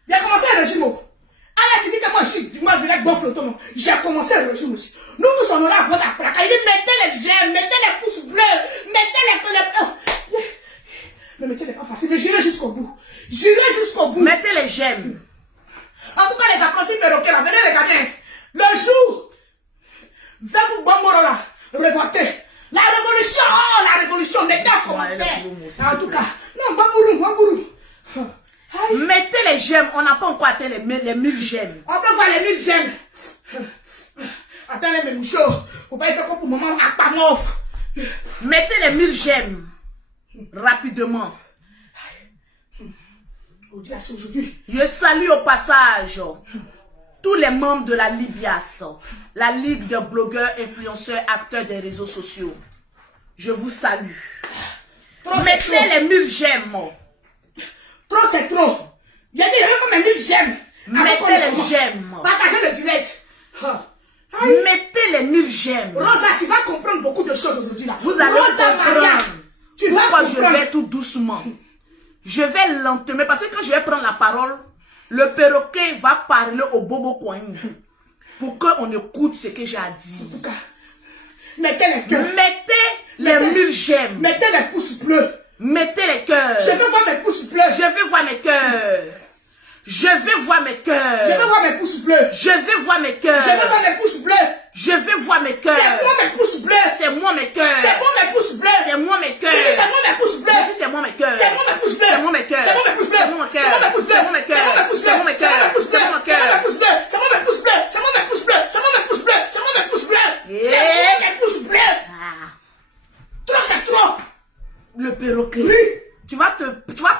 J'ai commencé un régime. Ah, tu dis que moi je suis du moins direct bon flottement. J'ai commencé un régime aussi. Nous tous on aura votre plaque. Il dit mettez les j'aime, mettez les pouces bleus, mettez les... Le métier n'est pas facile, mais j'irai jusqu'au bout. J'irai jusqu'au bout. Mettez les j'aime. En tout cas, les apprentis perroquets là, venez regarder. Le jour, vais vous Bamboro là, révolter. La révolution, mettez un commentaire. En tout cas, non, Bambourou. Mettez les j'aime, on n'a pas encore atteint les 1000 j'aime. On peut voir les 1000 j'aime. Attends les mouchos, faut pas y faire comme pour maman à Pamof. Mettez les 1000 j'aime rapidement. Aujourd'hui. Je salue au passage tous les membres de la Libias, la Ligue des blogueurs, influenceurs, acteurs des réseaux sociaux. Je vous salue. Mettez les 1000 j'aime. Trop c'est trop. J'ai dit, comme les 1000 j'aime. Mettez les j'aime. Partagez le direct. Mettez les 1000 j'aime. Rosa, tu vas comprendre beaucoup de choses aujourd'hui là. Vous allez comprendre. Tu vas pourquoi comprendre. je vais tout doucement. Je vais lentement. Parce que quand je vais prendre la parole, le perroquet va parler au bobo coin. Pour qu'on écoute ce que j'ai à dire. En tout cas, mettez les cœurs. Mettez les 1000 j'aime. Mettez les pouces bleus. Mettez les cœurs. Je veux voir mes pouces bleus. Je veux voir mes cœurs. Je veux voir mes cœurs. Je veux voir mes pouces bleus. Je veux voir mes cœurs. Je veux voir mes pouces bleus. Je veux voir mes cœurs. C'est moi mes pouces bleus. C'est moi mes cœurs. C'est moi mes pouces bleus. C'est moi mes cœurs. C'est moi mes pouces bleus. C'est moi mes cœurs. C'est moi mes pouces bleus. C'est moi mes cœurs. C'est moi mes pouces bleus. C'est moi mes cœurs. C'est moi mes pouces bleus. C'est moi mes cœurs. C'est moi mes pouces bleus. C'est moi mes cœurs. C'est moi mes pouces bleus. C'est moi mes pouces bleus. C'est moi mes pouces bleus. C'est moi mes pouces bleus. C'est moi mes pouces bleus. C'est moi mes pouces bleus. Trop c'est trop. Le perroquet. Oui. Tu vas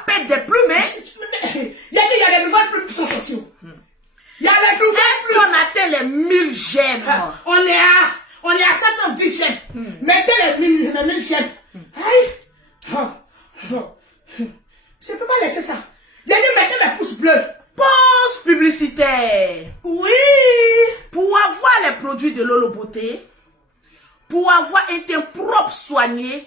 perdre des plumes, hein? Il y a des nouvelles plumes qui sont sorties. Il y a les nouvelles Est-ce qu'on atteint les 1000 j'aime? On est à 710 j'aime. Mettez les 1000 j'aime. Aïe. Je ne peux pas laisser ça. Il a dit mettez les pouces bleus. Pause publicitaire. Oui. Pour avoir les produits de Lolo Beauté, pour avoir un teint propre soigné,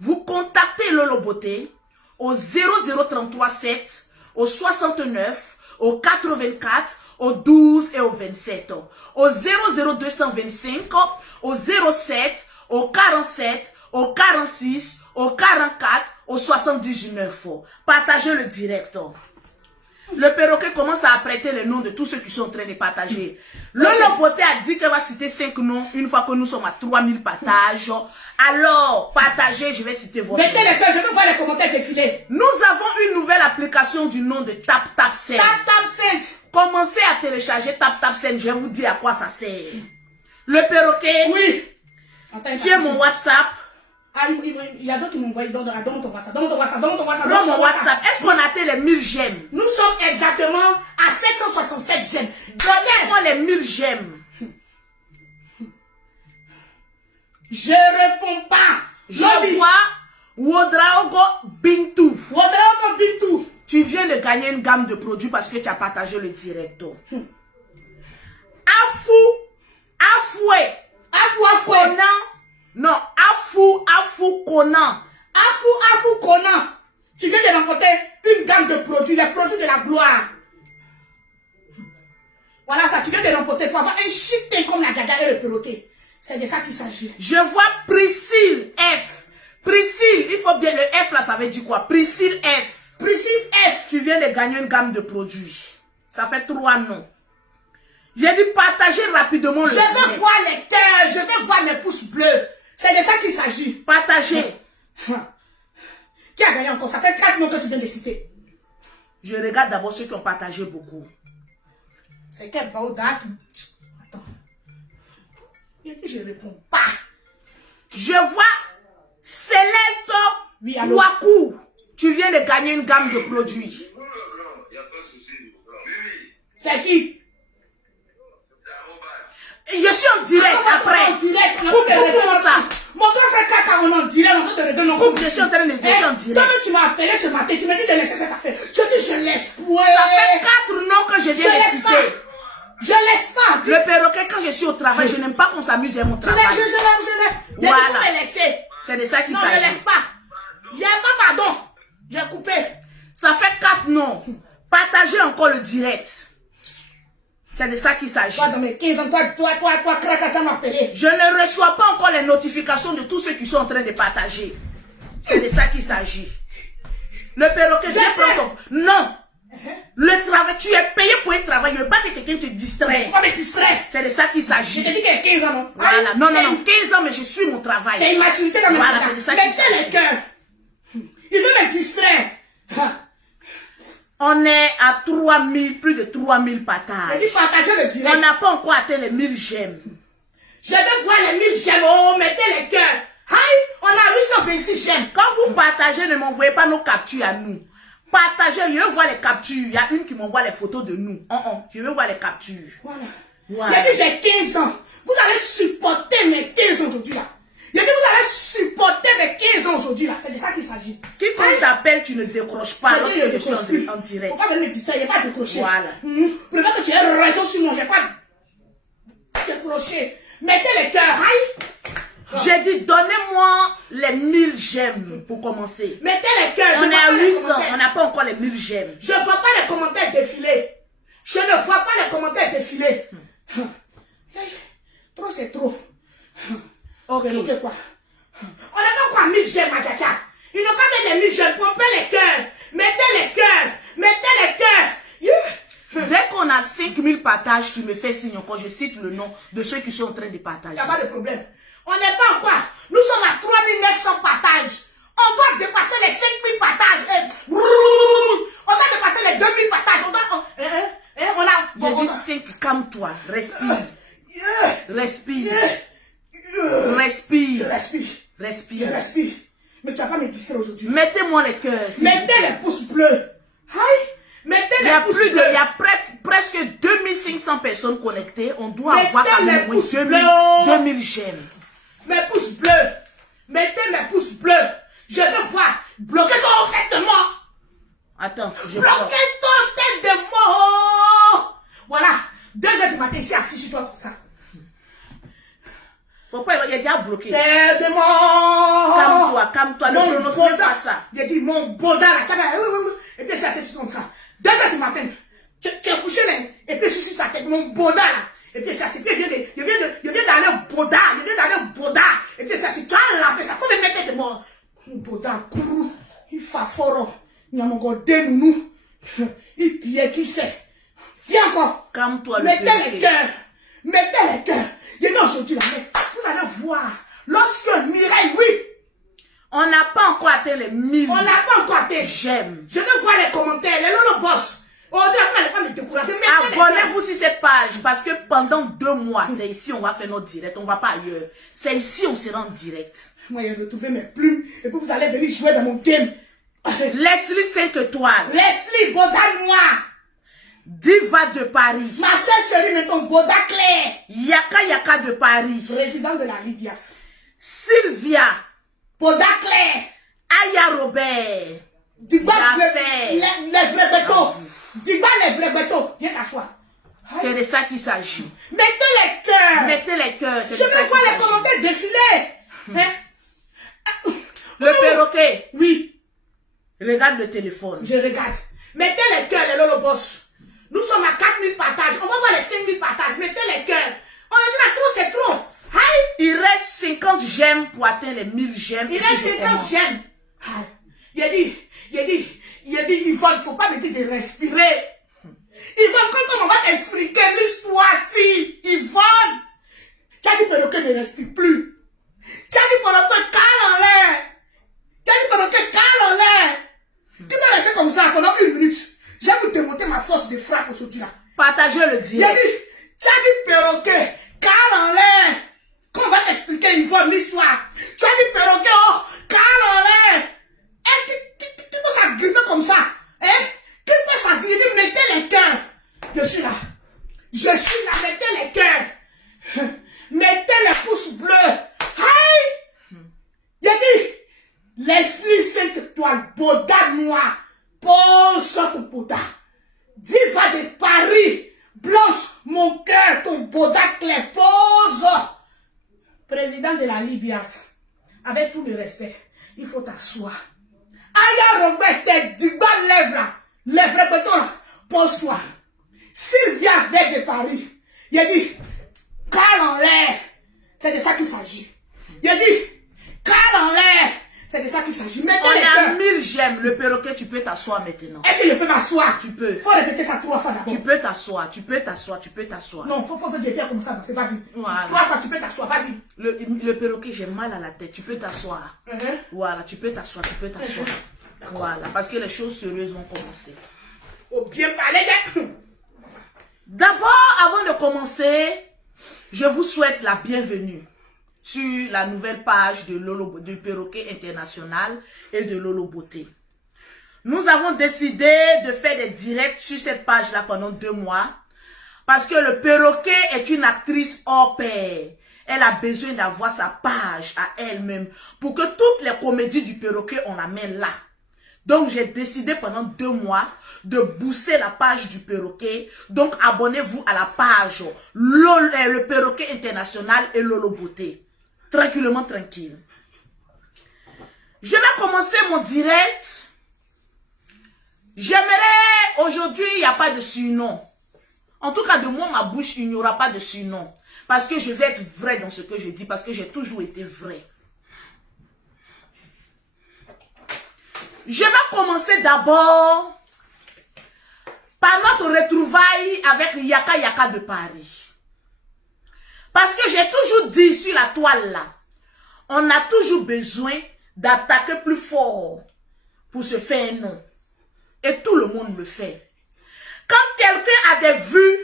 vous contactez Lolo Beauté au 00337, au 69, au 84, au 12 et au 27. Au 00225, au 07, au 47, au 46, au 44, au 79. Partagez le direct. Le perroquet commence à apprêter les noms de tous ceux qui sont en train de partager. Lolo Beauté a dit qu'elle va citer 5 noms une fois que nous sommes à 3000 partages. Alors, partagez, je vais citer votre nom. Mettez les cœurs, je veux voir les commentaires défiler. Nous avons une nouvelle application du nom de TapTapSend. TapTapSend. Commencez à télécharger TapTapSend, je vais vous dire à quoi ça sert. Le perroquet, Oui. tiens mon WhatsApp. Ah, il y a d'autres qui m'ont envoyé dans ton WhatsApp. Dans ton WhatsApp. Dans mon WhatsApp. Est-ce qu'on a atteint les 1000 j'aime? Nous sommes exactement à 767 j'aime. Donnez-moi les 1000 j'aime. Je réponds pas. Je vois Wodraogo Bintou. Wodraogo Bintou. Tu viens de gagner une gamme de produits parce que tu as partagé le direct. Afoué. Non, Afou Conan. Afou Conan. Tu viens de remporter une gamme de produits, les produits de la gloire. Voilà ça, tu viens de remporter pour avoir un chic teint comme la Dja et le perroquet. C'est de ça qu'il s'agit. Je vois Priscille F. Priscille, il faut bien, le F là, ça veut dire quoi? Priscille F. Priscille F. Tu viens de gagner une gamme de produits. Ça fait 3 noms. J'ai dit partagez rapidement le Je direct. veux voir les cœurs, je veux voir mes pouces bleus. C'est de ça qu'il s'agit. Partagez. Qui a gagné encore? Ça fait 4 noms que tu viens de citer. Je regarde d'abord ceux qui ont partagé beaucoup. C'est quel Baoda qui... Attends. Et puis je réponds pas. Je vois Céleste Oui, allô? Wakou. Tu viens de gagner une gamme de produits. C'est qui? Et je suis en direct après. En direct. Coupe ça. Mon gars fait caca, on est en direct. On te regarde. Coupe, je suis en train de dire en direct. Toi, tu m'as appelé ce matin. Tu m'as dit de laisser cette affaire. Je dis, je laisse pas. Ça fait 4 noms que je viens de laisse pas. citer. Je laisse pas. Le perroquet, quand je suis au travail, je n'aime pas qu'on s'amuse à mon Je travail. laisse. Voilà. Il faut me laisser. C'est de ça qu'il Non, ne s'agit. laisse pas. Il n'y a pas pardon. J'ai coupé. Ça fait 4 noms. Partagez encore le direct. C'est de ça qu'il s'agit. Toi, dans mes 15 ans, toi, Krakata m'a appelé. Je ne reçois pas encore les notifications de tous ceux qui sont en train de partager. C'est de ça qu'il s'agit. Le perroquet, viens prendre ton... Non. Le travail, tu es payé pour un travail. Je ne veux pas que quelqu'un te distrait. Pas me distraire. C'est de ça qu'il Je s'agit. t'ai dit qu'il y a 15 ans, non? Voilà. Non, 15 ans, mais je suis mon travail. C'est immaturité dans mes Voilà, parents. c'est de ça qu'il Mettez s'agit. les cœurs. Il veut me distraire. On est à 3000, plus de 3000 J'ai partages. dit partager le direct. On n'a pas encore atteint les 1000 j'aime. Je veux voir les 1000 j'aime. Oh, mettez les cœurs. Aïe, on a 826 j'aime. Quand vous partagez, ne m'envoyez pas nos captures à nous. Partagez, je veux voir les captures. Il y a une qui m'envoie les photos de nous. Je veux voir les captures. Voilà. Voilà. J'ai dit j'ai 15 ans. Vous allez supporter mes 15 ans aujourd'hui là. J'ai dit vous allez supporter mes 15 ans aujourd'hui là. C'est de ça qu'il s'agit. Quiconque t'appelle, tu ne décroches pas lorsque je suis en direct. Faut pas venir me distraire, il n'y a pas décroché. Voilà. Pour pas que tu aies raison sur moi, j'ai pas décroché. Mettez les cœurs, aïe. J'ai dit, donnez-moi les 1000 j'aime pour commencer. Mettez les cœurs. On est à 800, on n'a pas encore les 1000 j'aime. Je ne vois pas les commentaires défiler. Je ne vois pas les commentaires défiler. Trop, c'est trop. Ok. Ok, quoi. On n'a pas encore 1000 j'aime, ma tcha. Ils n'ont pas mis les 1000 j'aime. Pompez les cœurs. Mettez les cœurs. Mettez les cœurs. Dès qu'on a 5000 partages, tu me fais signe encore. Je cite le nom de ceux qui sont en train de Il partager. n'y a pas de problème. On n'est pas encore. Nous sommes à 3900 partages. On doit dépasser les 5000 partages. On doit dépasser les 2000 partages. Je dis 5, calme-toi, respire. Respire. Respire. Je respire. Respire. Je respire. Mais tu vas pas me distraire aujourd'hui. Mettez-moi les cœurs. Mettez les pouces bleus. Aïe. Mettez Il les y a pouces plus de, bleus. il y a presque 2500 personnes connectées. On doit Mettez avoir quand les même au moins pouces 2000 bleus. j'aime. Mes pouces bleus. Mettez mes pouces bleus. Je veux voir. Bloquez ton tête de mort. Attends, je Bloquez prends. ton tête de mort. Voilà. 2h du matin, ici assis sur toi comme ça. Pourquoi il a déjà bloqué? Tête de mort. Calme-toi, ne Mon prononce boda. pas ça. J'ai dit mon boda là. Et puis c'est assis sur ça. 2h du matin. Tu es couché là. Et puis sur ta tête, mon boda là. Et puis c'est assis. Puis je viens d'aller au boda. Je viens d'aller au boda. Et puis c'est assis. Tu as la paix. Ça faut me mettre de mort. Mon boda, courou. Il fait fort. Il y a mon gars de nous. Il pille qui sait. Viens encore. Calme-toi, le Mettez perroquet. les cœurs. Mettez les cœurs. Il y a aujourd'hui là. Vous allez voir. Lorsque Mireille, oui. On n'a pas encore atteint les 1000. On n'a pas encore atteint. j'aime. Je veux voir les commentaires. Les Lolo Boss. On ne pas me décourager. Abonnez-vous sur cette page parce que pendant 2 mois, c'est ici on va faire notre direct. On ne va pas ailleurs. C'est ici on sera en direct. Moi, j'ai retrouvé mes plumes. Et puis vous allez venir jouer dans mon game. Leslie 5 étoiles. Leslie, Boda Noir. Diva de Paris. Ma soeur chérie, mais ton Boda Claire. Yaka de Paris. Président de la Libias. Sylvia. Boda Claire. Aya Robert. Digba Jafet. les vrais bétons. Digba les vrais bétons. Viens t'asseoir. C'est de ça qu'il s'agit. Mettez les cœurs. Mettez les cœurs. Je veux voir les commentaires défiler. Hein? Le perroquet. Oui, Regarde le téléphone. je regarde. Mettez les cœurs, les Lolo Boss. Nous sommes à 4000 partages. On va voir les 5000 partages. Mettez les cœurs. On a dit là, trop, c'est trop. Aïe. Il reste 50 j'aime pour atteindre les 1000 j'aime. Il reste 50 j'aime. Il a dit, Yvonne, il ne faut pas me dire de respirer. Yvonne, quand on va t'expliquer l'histoire, ne respire plus. Tu as dit pendant que cale en l'air. Tu as dit pendant que cale en l'air. Tu peux rester comme ça pendant 1 minute. Je vais vous démonter ma force de frappe aujourd'hui là. Partagez le direct. Tu as dit perroquet, cale en l'air. Qu'on va t'expliquer l'histoire. Tu as dit perroquet, oh, cale en l'air. Est-ce que tu peux s'agripper comme ça? Hein? Tu peux s'agripper, mettez les cœurs. Je suis là. Je suis là, mettez les cœurs. Mettez les pouces bleus. Hey! J'ai dit, Leslie 5 étoiles, Boda noir, pose ton Boda. Diva de Paris, blanche, mon cœur, ton Boda clair, pose. Président de la Libias, avec tout le respect, il faut t'asseoir. Aya Robert, tes Digba lève là, lève le béton là, pose-toi. Sylvia avec de Paris, il a dit, cale en l'air, c'est de ça qu'il s'agit. Il a dit, cale en l'air, c'est de ça qu'il s'agit. On a 1000 j'aime, le perroquet, tu peux t'asseoir maintenant. Est-ce que je peux m'asseoir? Tu peux. Faut répéter ça 3 fois d'abord. Tu peux t'asseoir, tu peux t'asseoir, tu peux t'asseoir. Non, faut dire bien comme ça, c'est vas-y. Voilà. 3 fois, tu peux t'asseoir, vas-y. Le perroquet, j'ai mal à la tête, tu peux t'asseoir. Voilà, tu peux t'asseoir, tu peux t'asseoir. Voilà, parce que les choses sérieuses vont commencer. Oh, bien parler. D'abord, avant de commencer, je vous souhaite la bienvenue sur la nouvelle page de du Perroquet International et de Lolo Beauté. Nous avons décidé de faire des directs sur cette page-là pendant 2 mois parce que le Perroquet est une actrice hors pair. Elle a besoin d'avoir sa page à elle-même pour que toutes les comédies du Perroquet, on la met là. Donc, j'ai décidé pendant 2 mois de booster la page du Perroquet. Donc, abonnez-vous à la page le Perroquet International et Lolo Beauté. Tranquillement, tranquille. Je vais commencer mon direct. J'aimerais, aujourd'hui, il n'y a pas de surnom. En tout cas, de moi, ma bouche, il n'y aura pas de surnom. Parce que je vais être vrai dans ce que je dis, parce que j'ai toujours été vrai. Je vais commencer d'abord par notre retrouvaille avec Yaka Yaka de Paris. Parce que j'ai toujours dit sur la toile là, on a toujours besoin d'attaquer plus fort pour se faire un nom. Et tout le monde le fait. Quand quelqu'un a des vues,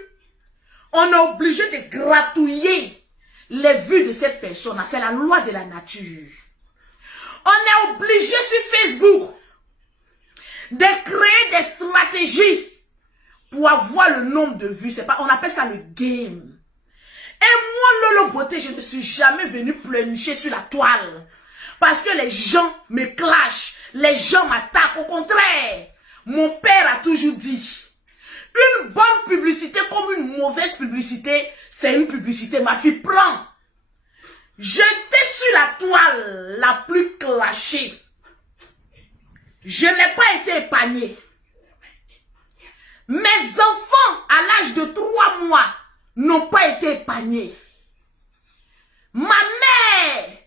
on est obligé de gratouiller les vues de cette personne. C'est la loi de la nature. On est obligé sur Facebook de créer des stratégies pour avoir le nombre de vues. C'est pas, on appelle ça le game. Et moi, Lolo Beauté, je ne suis jamais venu pleurnicher sur la toile. Parce que les gens me clashent, les gens m'attaquent. Au contraire, mon père a toujours dit, une bonne publicité comme une mauvaise publicité, c'est une publicité. Ma fille, prend. J'étais sur la toile la plus clashée. Je n'ai pas été épargné. Mes enfants, à l'âge de 3 mois, n'ont pas été épargnés. Ma mère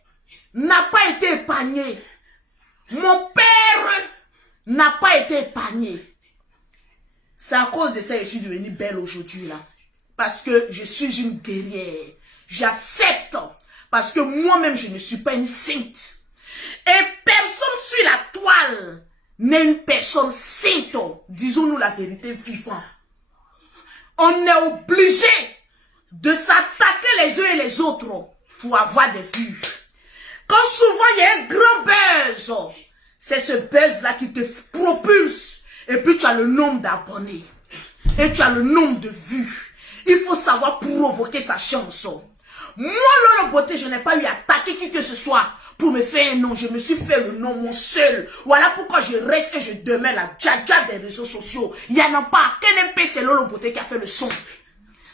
n'a pas été épargnée. Mon père n'a pas été épargné. C'est à cause de ça que je suis devenue belle aujourd'hui là. Parce que je suis une guerrière. J'accepte. Parce que moi-même, je ne suis pas une sainte. Et personne sur la toile n'est une personne sainte. Disons-nous la vérité vivante. On est obligé de s'attaquer les uns et les autres pour avoir des vues. Quand souvent il y a un grand buzz, c'est ce buzz-là qui te propulse. Et puis tu as le nombre d'abonnés. Et tu as le nombre de vues. Il faut savoir provoquer sa chanson. Moi, Lolo Beauté, je n'ai pas eu à attaquer qui que ce soit pour me faire un nom. Je me suis fait le nom, mon seul. Voilà pourquoi je reste et je demeure la djaja des réseaux sociaux. Il n'y en a pas. KNMP, c'est Lolo Beauté qui a fait le son.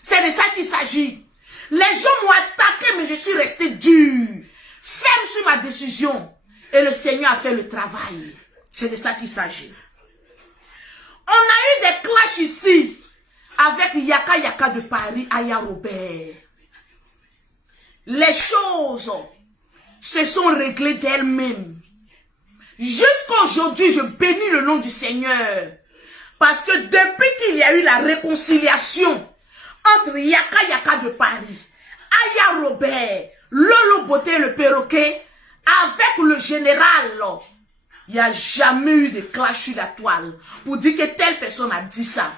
C'est de ça qu'il s'agit. Les gens m'ont attaqué, mais je suis resté dur. Ferme sur ma décision. Et le Seigneur a fait le travail. C'est de ça qu'il s'agit. On a eu des clashs ici avec Yaka Yaka de Paris, Aya Robert. Les choses se sont réglées d'elles-mêmes. Jusqu'à aujourd'hui, je bénis le nom du Seigneur. Parce que depuis qu'il y a eu la réconciliation entre Yaka Yaka de Paris, Aya Robert, Lolo Beauté, le perroquet, avec le général, il n'y a jamais eu de clash sur la toile pour dire que telle personne a dit ça.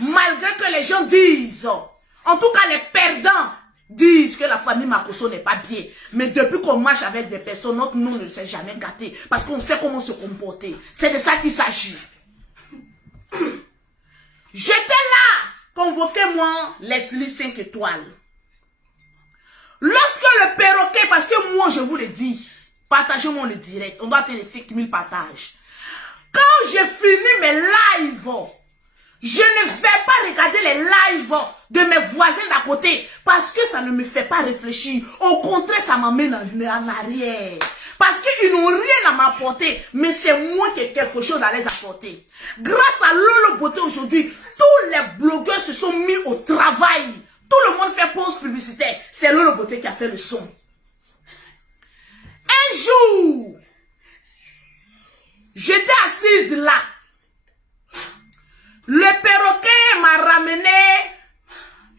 Malgré que les gens disent, en tout cas les perdants disent que la famille Makosso n'est pas bien. Mais depuis qu'on marche avec des personnes, notre nom ne s'est jamais gâté. Parce qu'on sait comment se comporter. C'est de ça qu'il s'agit. J'étais là, convoquez-moi Leslie 5 étoiles. Lorsque le perroquet, parce que moi je vous le dis, partagez-moi le direct, on doit atteindre les 5000 partages. Quand j'ai fini mes lives, je ne vais pas regarder les lives de mes voisins d'à côté parce que ça ne me fait pas réfléchir. Au contraire, ça m'amène en arrière. Parce qu'ils n'ont rien à m'apporter, mais c'est moi qui ai quelque chose à les apporter. Grâce à Lolo Beauté aujourd'hui, tous les blogueurs se sont mis au travail. Tout le monde fait pause publicitaire. C'est Lolo Beauté qui a fait le son. Un jour, j'étais assise là. Le perroquet m'a ramené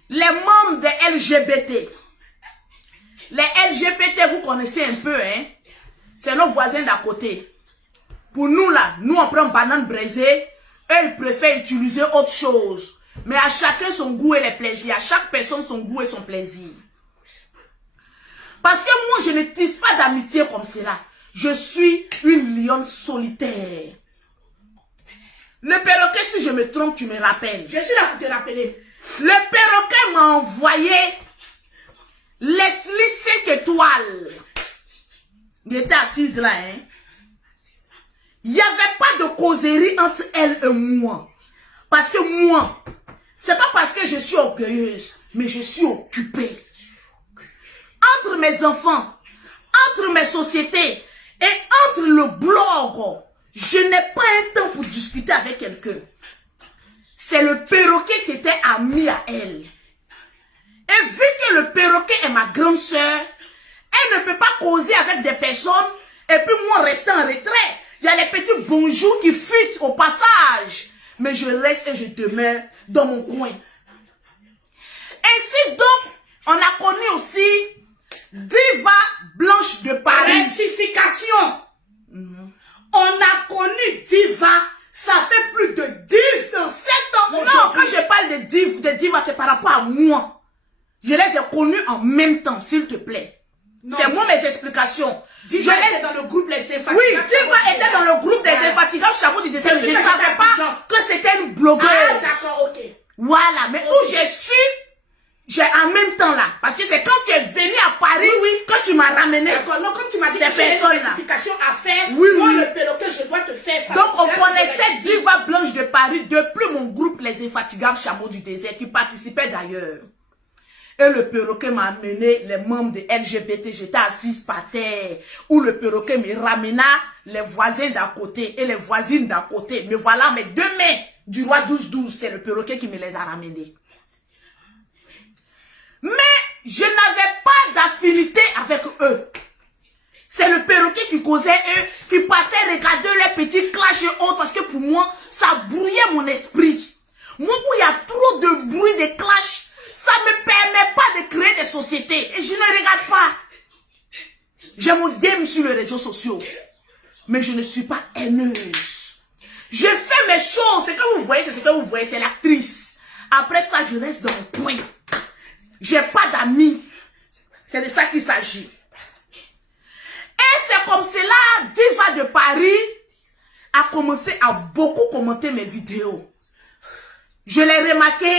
les membres des LGBT. Les LGBT, vous connaissez un peu, hein? C'est nos voisins d'à côté. Pour nous là, nous on prend banane braisée, eux ils préfèrent utiliser autre chose. Mais à chacun son goût et les plaisirs. À chaque personne son goût et son plaisir. Parce que moi je ne tisse pas d'amitié comme cela. Je suis une lionne solitaire. Le perroquet, si je me trompe, tu me rappelles. Je suis là pour te rappeler. Le perroquet m'a envoyé Leslie 5 étoiles. Il était assise là, hein. Il n'y avait pas de causerie entre elle et moi. Parce que moi, c'est pas parce que je suis orgueilleuse, mais je suis occupée. Entre mes enfants, entre mes sociétés et entre le blog, je n'ai pas un temps pour discuter avec quelqu'un. C'est le perroquet qui était ami à elle. Et vu que le perroquet est ma grande soeur, elle ne peut pas causer avec des personnes et puis moi rester en retrait. Il y a les petits bonjours qui fuitent au passage. Mais je reste et je demeure dans mon coin. Ainsi donc, on a connu aussi Diva Blanche de Paris. Rectification. On a connu Diva, ça fait plus de 10 ans, 7 ans. Non, quand je parle de Diva, c'est par rapport à moi. Je les ai connus en même temps, s'il te plaît. C'est moi mes explications. Diva était dans le groupe Les Infatigables. Oui, Diva était dans le groupe des Infatigables Chameau du Désert. Je ne savais pas que c'était une blogueuse. Ah, d'accord, ok. Voilà, mais où j'ai su, j'ai en même temps là. Parce que c'est quand tu es venu à Paris, oui, quand tu m'as ramené. D'accord, non, quand tu m'as dit que j'ai une rectification à faire, oui, moi oui. le perroquet, je dois te faire ça. Donc on connaissait Diva Blanche de Paris depuis mon groupe Les Infatigables Chameau du Désert, qui participait d'ailleurs. Et le perroquet m'a amené les membres de LGBT. J'étais assise par terre. Où le perroquet me ramena les voisins d'à côté et les voisines d'à côté. Mais voilà mes deux mains du roi 12-12. C'est le perroquet qui me les a ramenés. Mais je n'avais pas d'affinité avec eux. C'est le perroquet qui causait eux, qui partait regarder les petits clashs et autres. Parce que pour moi, ça brouillait mon esprit. Moi, où il y a trop de bruit, de clash, ça ne me permet pas de créer des sociétés. Et je ne regarde pas. J'ai mon game sur les réseaux sociaux. Mais je ne suis pas haineuse. Je fais mes choses. Ce que vous voyez, c'est ce que vous voyez. C'est l'actrice. Après ça, je reste dans mon coin. J'ai pas d'amis. C'est de ça qu'il s'agit. Et c'est comme cela, Diva de Paris a commencé à beaucoup commenter mes vidéos. Je l'ai remarqué.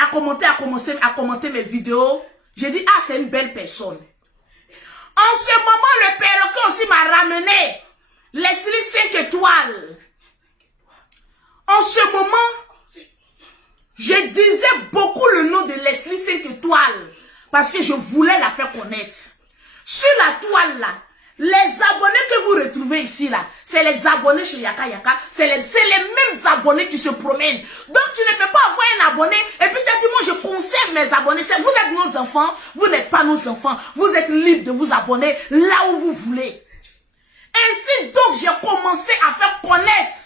À commenter mes vidéos. J'ai dit, ah, c'est une belle personne. En ce moment, le perroquet aussi m'a ramené Leslie 5 étoiles. En ce moment, je disais beaucoup le nom de Leslie 5 étoiles parce que je voulais la faire connaître. Sur la toile là, les abonnés que vous retrouvez ici là, c'est les abonnés chez Yaka Yaka, c'est les mêmes abonnés qui se promènent. Donc tu ne peux pas avoir un abonné et puis tu as dit moi je conserve mes abonnés. Vous êtes nos enfants, vous n'êtes pas nos enfants. Vous êtes libres de vous abonner là où vous voulez. Ainsi donc j'ai commencé à faire connaître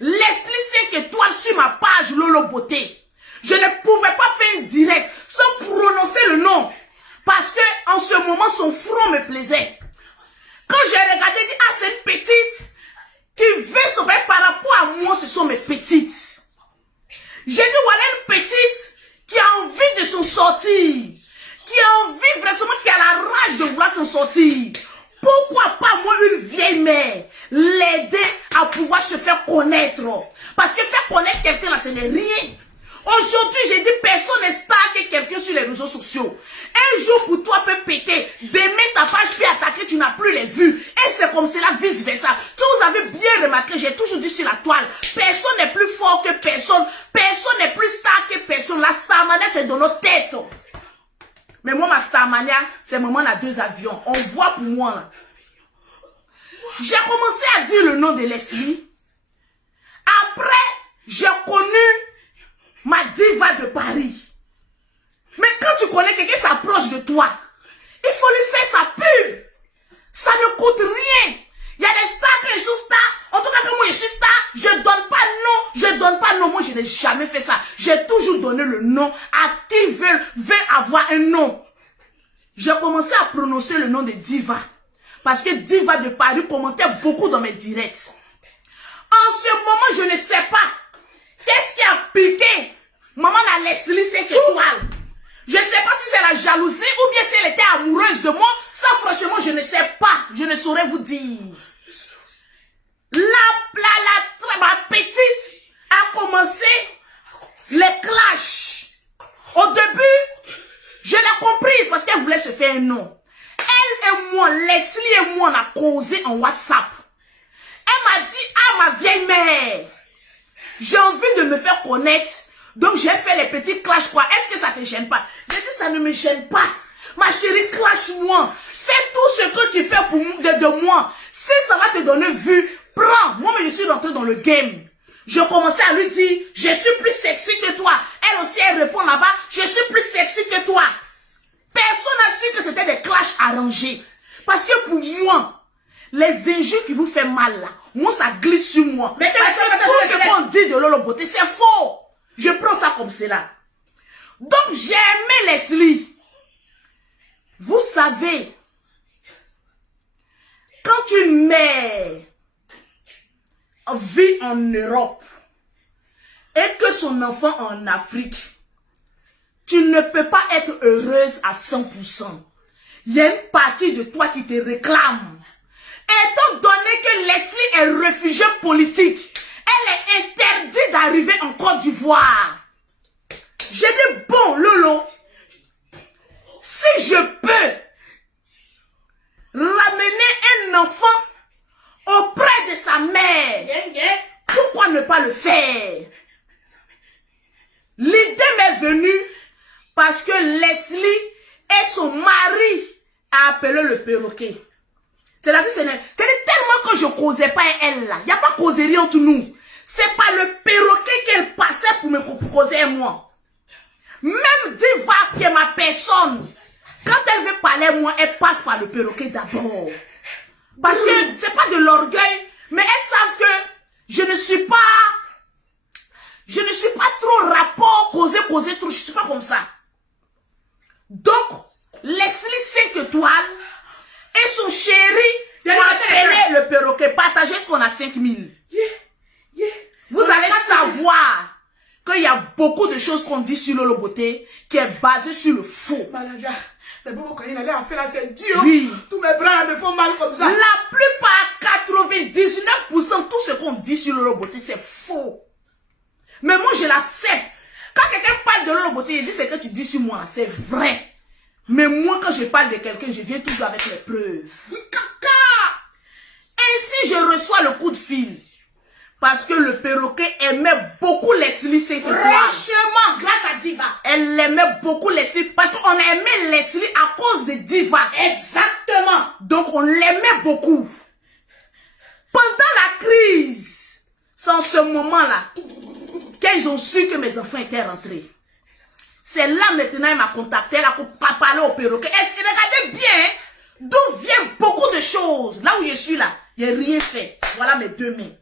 Leslie 5 étoiles sur ma page Lolo Beauté. Je ne pouvais pas faire une direct sans prononcer le nom. son front me plaisait. Quand j'ai regardé, j'ai dit, ah, c'est une petite qui veut se faire par rapport à moi, ce sont mes petites. J'ai dit, voilà une petite qui a envie de s'en sortir, qui a envie vraiment, qui a la rage de vouloir s'en sortir. Pourquoi pas moi, une vieille mère, l'aider à pouvoir se faire connaître? Parce que faire connaître quelqu'un là, ce n'est rien. Aujourd'hui, j'ai dit, personne n'est stalké quelqu'un sur les réseaux sociaux. Un jour pour toi peut péter, demain ta page peut attaquer, tu n'as plus les vues. Et c'est comme cela, vice versa. Si vous avez bien remarqué, j'ai toujours dit sur la toile, personne n'est plus fort que personne, personne n'est plus star que personne. La starmania, c'est dans nos têtes. Mais moi, ma starmania, c'est maman a 2 avions. On voit pour moi là. J'ai commencé à dire le nom de Leslie. Après, j'ai connu ma diva de Paris. Mais quand tu connais quelqu'un qui s'approche de toi, il faut lui faire sa pub. Ça ne coûte rien. Il y a des stars que je suis star. En tout cas, quand moi je suis star, je donne pas de nom. Je donne pas de nom. Moi, je n'ai jamais fait ça. J'ai toujours donné le nom à qui veut avoir un nom. J'ai commencé à prononcer le nom de diva. Parce que diva de Paris commentait beaucoup dans mes directs. En ce moment, je ne sais pas. Qu'est-ce qui a piqué maman la Leslie 5 étoiles? Je ne sais pas si c'est la jalousie ou bien si elle était amoureuse de moi. Ça, franchement, je ne sais pas. Je ne saurais vous dire. Ma petite a commencé les clashs. Au début, je l'ai comprise parce qu'elle voulait se faire un nom. Elle et moi, Leslie et moi, on a causé en WhatsApp. Elle m'a dit, ah, ma vieille mère, j'ai envie de me faire connaître. Donc, j'ai fait les petits clashs, quoi. Est-ce que ça te gêne pas? J'ai dit, ça ne me gêne pas. Ma chérie, clash-moi. Fais tout ce que tu fais pour de moi. Si ça va te donner vue, prends. Moi, mais je suis rentrée dans le game. Je commençais à lui dire, je suis plus sexy que toi. Elle aussi, elle répond là-bas, je suis plus sexy que toi. Personne n'a su que c'était des clashs arrangés. Parce que pour moi, les injures qui vous font mal là, moi, ça glisse sur moi. Mais parce que tout ce qu'on dit de Lolo Beauté, c'est faux. Je prends ça comme cela. Donc, j'ai aimé Leslie. Vous savez, quand une mère vit en Europe et que son enfant en Afrique, tu ne peux pas être heureuse à 100%. Il y a une partie de toi qui te réclame. Étant donné que Leslie est réfugiée politique, elle est interdite d'arriver en Côte d'Ivoire. J'ai dit, bon, Lolo, si je peux ramener un enfant auprès de sa mère, pourquoi ne pas le faire? L'idée m'est venue parce que Leslie et son mari a appelé le perroquet. C'est-à-dire tellement que je ne causais pas elle là. Il n'y a pas causerie entre nous. C'est pas le perroquet qu'elle passait pour me causer moi. Même Diva qui est ma personne, quand elle veut parler moi, elle passe par le perroquet d'abord. Parce que c'est pas de l'orgueil, mais elles savent que je ne suis pas trop rapport, causer trop, je suis pas comme ça. Donc, Leslie 5 étoiles et son chéri ont appelé le perroquet. Partagez ce qu'on a 5000. Vous allez savoir qu'il y a beaucoup de choses qu'on dit sur Lolo Beauté qui est basée sur le faux. Manager, les bobos quand il allait en faire là, c'est dur. Oui. Tous mes bras là me font mal comme ça. La plupart, 99%, tout ce qu'on dit sur Lolo Beauté, c'est faux. Mais moi, je l'accepte. Quand quelqu'un parle de Lolo Beauté, il dit ce que tu dis sur moi, c'est vrai. Mais moi, quand je parle de quelqu'un, je viens toujours avec les preuves. Ainsi, je reçois le coup de fil. Parce que le perroquet aimait beaucoup Leslie 5 étoiles. Franchement, grâce à Diva. Elle aimait beaucoup Leslie. Parce qu'on a aimé Leslie à cause de Diva. Exactement. Donc, on l'aimait beaucoup. Pendant la crise, c'est en ce moment-là qu'ils ont su que mes enfants étaient rentrés. C'est là maintenant, elle m'a contacté, elle a parlé au perroquet. Est-ce que regardez bien d'où viennent beaucoup de choses. Là où je suis là, il n'y a rien fait. Voilà mes 2 mains.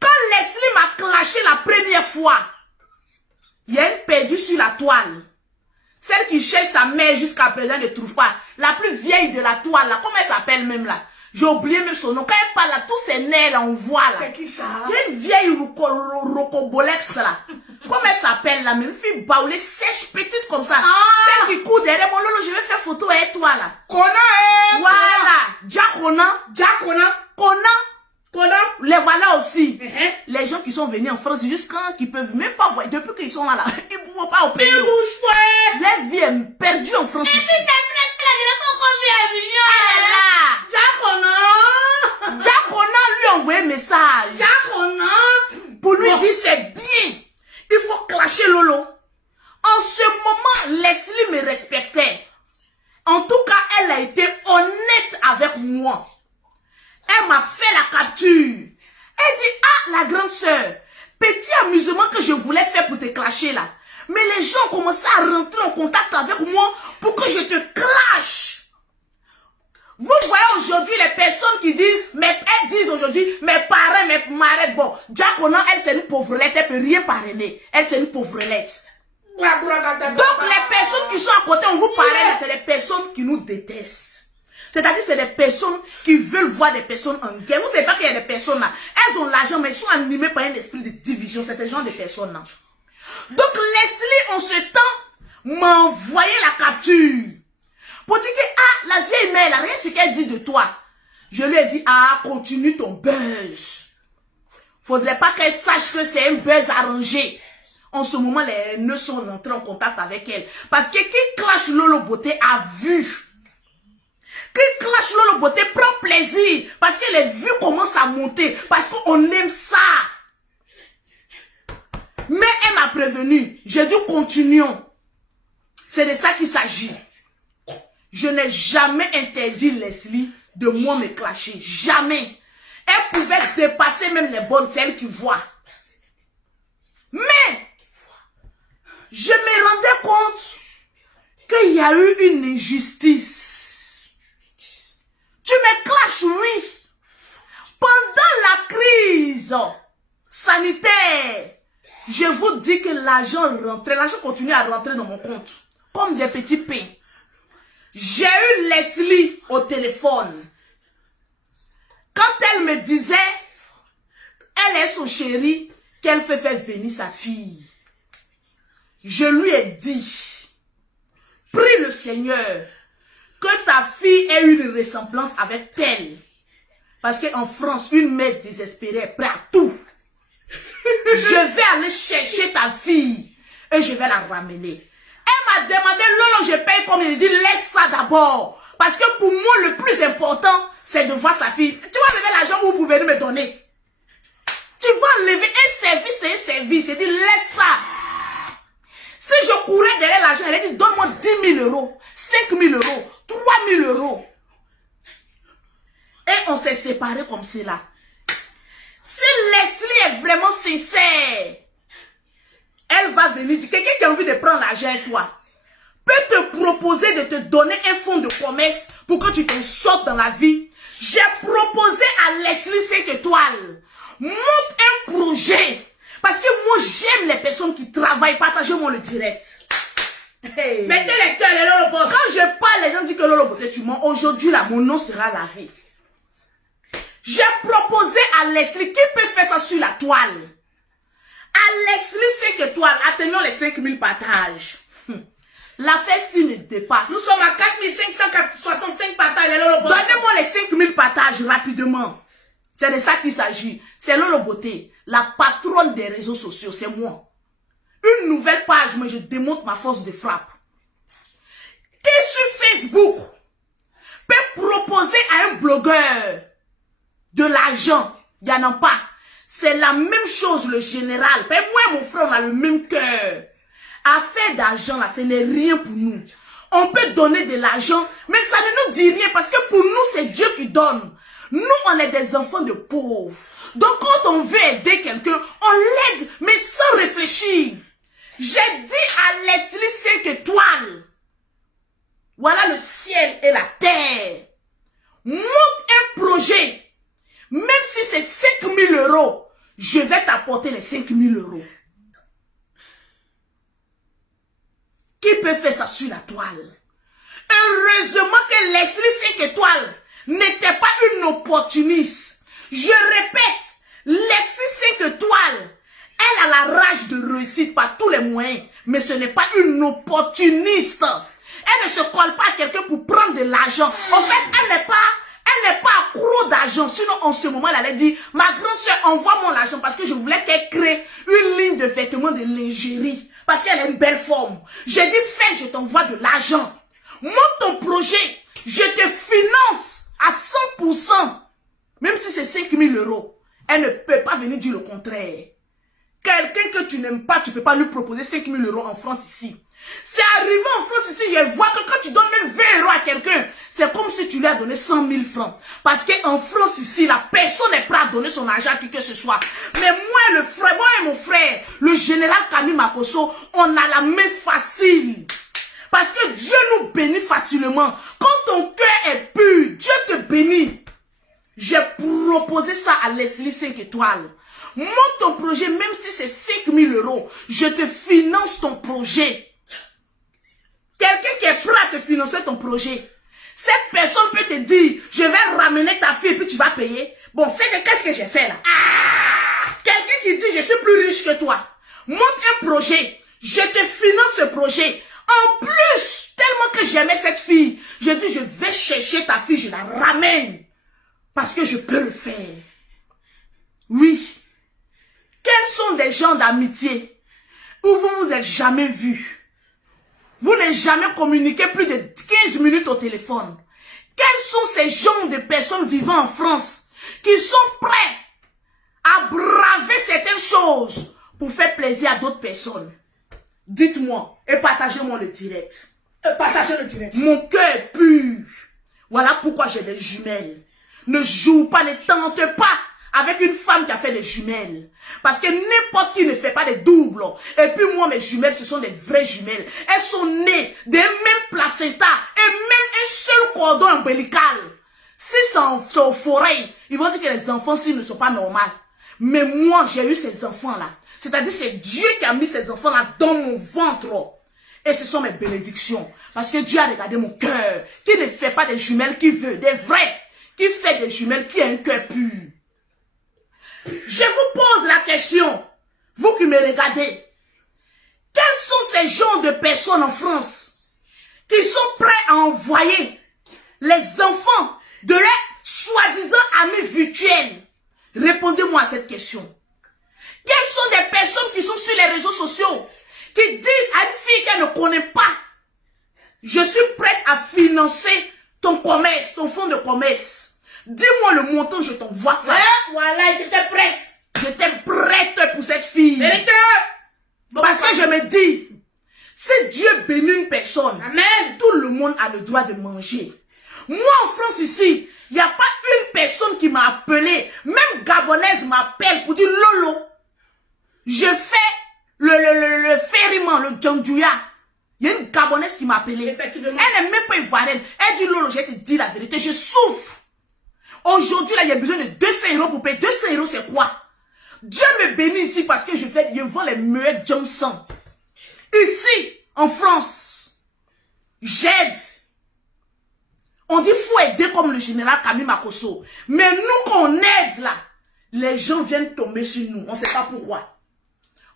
Quand Leslie m'a clashé la première fois, il y a une perdue sur la toile. Celle qui cherche sa mère jusqu'à présent ne trouve pas. La plus vieille de la toile, là. Comment elle s'appelle même, là? J'ai oublié même son nom. Quand elle parle, là, tous ces nerfs, là, on voit, là. C'est qui ça? Il y a une vieille rocobolex, là. Comment elle s'appelle, là? Mais une fille baoulée, sèche, petite comme ça. Celle qui court derrière mon lolo, je vais faire photo avec toi, là. Voilà. Kona. Les voilà aussi. Les gens qui sont venus en France, jusqu'à qui peuvent même pas voir. Depuis qu'ils sont là, ils ne vont pas au pays. Ils bougent pas. Leur vie est perdue en France. Et puis c'est presque la Kona lui a envoyé un message. Pour lui dire c'est bien. Il faut clasher Lolo. En ce moment, Leslie me respectait. En tout cas, elle a été honnête avec moi. Elle m'a fait la capture. Elle dit, ah, la grande sœur, petit amusement que je voulais faire pour te clasher là. Mais les gens commençaient à rentrer en contact avec moi pour que je te clash. Vous voyez aujourd'hui les personnes qui disent, mais elles disent aujourd'hui, mes parents, mes marraines, bon, Diaconan, elle c'est une pauvrelette, elle peut rien parrainer. Elle c'est une pauvrelette. Donc les personnes qui sont à côté, on vous parraine, c'est les personnes qui nous détestent. C'est-à-dire c'est des personnes qui veulent voir des personnes en guerre. Vous savez pas qu'il y a des personnes là. Elles ont l'argent, mais elles sont animées par un esprit de division. C'est ce genre de personnes là. Donc Leslie, en ce temps, m'a envoyé la capture. Pour dire que, ah, la vieille mère, là, rien ce qu'elle dit de toi. Je lui ai dit, ah, continue ton buzz. Faudrait pas qu'elle sache que c'est un buzz arrangé. En ce moment, les nœuds sont rentrés en contact avec elle. Parce que qui clash Lolo Beauté a vu. Qui clash Lolo Beauté prend plaisir. Parce que les vues commencent à monter. Parce qu'on aime ça. Mais elle m'a prévenu. J'ai dit continuons. C'est de ça qu'il s'agit. Je n'ai jamais interdit Leslie de moi me clasher. Jamais. Elle pouvait dépasser même les bonnes, celles qui voient. Mais, je me rendais compte qu'il y a eu une injustice. Tu me clashes, oui. Pendant la crise sanitaire, je vous dis que l'argent rentrait, l'argent continue à rentrer dans mon compte. Comme des petits pains. J'ai eu Leslie au téléphone. Quand elle me disait, elle est son chéri, qu'elle fait faire venir sa fille. Je lui ai dit, prie le Seigneur, que ta fille ait une ressemblance avec elle. Parce qu'en France, une mère désespérée est prête à tout. Je vais aller chercher ta fille et je vais la ramener. Elle m'a demandé, Lolo, je paye combien? Il dit, laisse ça d'abord. Parce que pour moi, le plus important, c'est de voir sa fille. Tu vas enlever l'argent où vous pouvez me donner. Tu vas enlever un service, c'est un service. Il dit, laisse ça. Si je courais derrière l'argent, elle a dit, donne-moi 10 000 euros, 5 000 euros, 3 000 euros. Et on s'est séparés comme cela. Si Leslie est vraiment sincère, elle va venir, quelqu'un qui a envie de prendre l'argent avec toi, peut te proposer de te donner un fonds de commerce pour que tu t'en sortes dans la vie. J'ai proposé à Leslie 5 étoiles, monte un projet. Parce que moi, j'aime les personnes qui travaillent. Partagez-moi le direct. Hey. Mettez les cœurs, les Lolo Boss. Quand je parle, les gens disent que Lolo Beauté, tu mens. Aujourd'hui, là, mon nom sera lavé. J'ai proposé à Leslie, qui peut faire ça sur la toile? À Leslie 5 étoiles, atteignons les 5000 partages. L'affaire s'y ne dépasse. Nous sommes à 4565 partages, les Lolo Boss. Donnez-moi les 5000 partages rapidement. C'est de ça qu'il s'agit. C'est Lolo Beauté, la patronne des réseaux sociaux, c'est moi. Une nouvelle page, mais je démontre ma force de frappe. Qui sur Facebook peut proposer à un blogueur de l'argent? Il n'y en a pas. C'est la même chose, le général. Mais moi et mon frère, on a le même cœur. Affaire d'argent, là, ce n'est rien pour nous. On peut donner de l'argent, mais ça ne nous dit rien parce que pour nous, c'est Dieu qui donne. Nous, on est des enfants de pauvres. Donc, quand on veut aider quelqu'un, on l'aide, mais sans réfléchir. J'ai dit à Leslie 5 étoiles. Voilà le ciel et la terre. Monte un projet. Même si c'est 5 000 euros, je vais t'apporter les 5 000 euros. Qui peut jamais fait ça sur la toile. Heureusement que Leslie 5 étoiles n'était pas une opportuniste. Je répète, Leslie 5 étoiles, elle a la rage de réussite par tous les moyens, mais ce n'est pas une opportuniste. Elle ne se colle pas à quelqu'un pour prendre de l'argent. En fait, elle n'est pas accro d'argent. Sinon, en ce moment, elle allait dire, ma grande soeur, envoie-moi l'argent parce que je voulais qu'elle crée une ligne de vêtements de lingerie. Parce qu'elle a une belle forme. J'ai dit, fais, je t'envoie de l'argent. Monte ton projet. Je te finance à 100%. Même si c'est 5 000 €. Elle ne peut pas venir dire le contraire. Quelqu'un que tu n'aimes pas, tu ne peux pas lui proposer 5 000 € en France ici. C'est arrivé en France ici, je vois que quand tu donnes même 20 € à quelqu'un, c'est comme si tu lui as donné 100 000 francs. Parce qu'en France ici, la personne n'est prête à donner son argent à qui que ce soit. Mais moi et mon frère, le général Kami Makosso, on a la main facile. Parce que Dieu nous bénit facilement. Quand ton cœur est pur, Dieu te bénit. J'ai proposé ça à Leslie 5 étoiles. Monte ton projet, même si c'est 5 000 €. Je te finance ton projet. Quelqu'un qui est prêt à te financer ton projet. Cette personne peut te dire, je vais ramener ta fille et puis tu vas payer. Bon, qu'est-ce que j'ai fait là? Quelqu'un qui dit, je suis plus riche que toi. Monte un projet. Je te finance ce projet. En plus, tellement que j'aimais cette fille, je dis, je vais chercher ta fille, je la ramène. Parce que je peux le faire. Oui. Quels sont des gens d'amitié où vous vous êtes jamais vus? Vous n'avez jamais communiqué plus de 15 minutes au téléphone. Quels sont ces gens de personnes vivant en France qui sont prêts à braver certaines choses pour faire plaisir à d'autres personnes? Dites-moi et partagez-moi le direct. Partagez le direct. Mon cœur est pur. Voilà pourquoi j'ai des jumelles. Ne joue pas, ne tente pas avec une femme qui a fait des jumelles. Parce que n'importe qui ne fait pas des doubles. Et puis moi, mes jumelles, ce sont des vraies jumelles. Elles sont nées des mêmes placentas et même un seul cordon ombilical. Si c'est au forêt, ils vont dire que les enfants, s'ils ne sont pas normaux. Mais moi, j'ai eu ces enfants-là. C'est-à-dire, c'est Dieu qui a mis ces enfants-là dans mon ventre. Et ce sont mes bénédictions. Parce que Dieu a regardé mon cœur. Qui ne fait pas des jumelles qui veut, des vrais. Qui fait des jumelles qui a un cœur pur. Je vous pose la question, vous qui me regardez, quels sont ces genres de personnes en France qui sont prêts à envoyer les enfants de leurs soi-disant amis virtuels? Répondez-moi à cette question. Quelles sont des personnes qui sont sur les réseaux sociaux, qui disent à une fille qu'elle ne connaît pas, je suis prête à financer ton commerce, ton fonds de commerce. Dis-moi le montant, je t'envoie ça. Voilà, j'étais prête. J'étais prête pour cette fille. Vérité. Parce que je me dis, si Dieu bénit une personne, Amen, tout le monde a le droit de manger. Moi, en France, ici, il n'y a pas une personne qui m'a appelé. Même Gabonaise m'appelle pour dire, Lolo, je fais le ferryman, le djandjouya. Il y a une Gabonaise qui m'a appelé. Effectivement. Elle n'est même pas ivoirienne. Elle dit, Lolo, je vais te dire la vérité, je souffre. Aujourd'hui, là, il y a besoin de 200 € pour payer. 200 €, c'est quoi? Dieu me bénit ici parce que je vends les meilleurs Johnson. Ici, en France, j'aide. On dit faut aider comme le général Kami Makosso. Mais nous, quand on aide là, les gens viennent tomber sur nous. On ne sait pas pourquoi.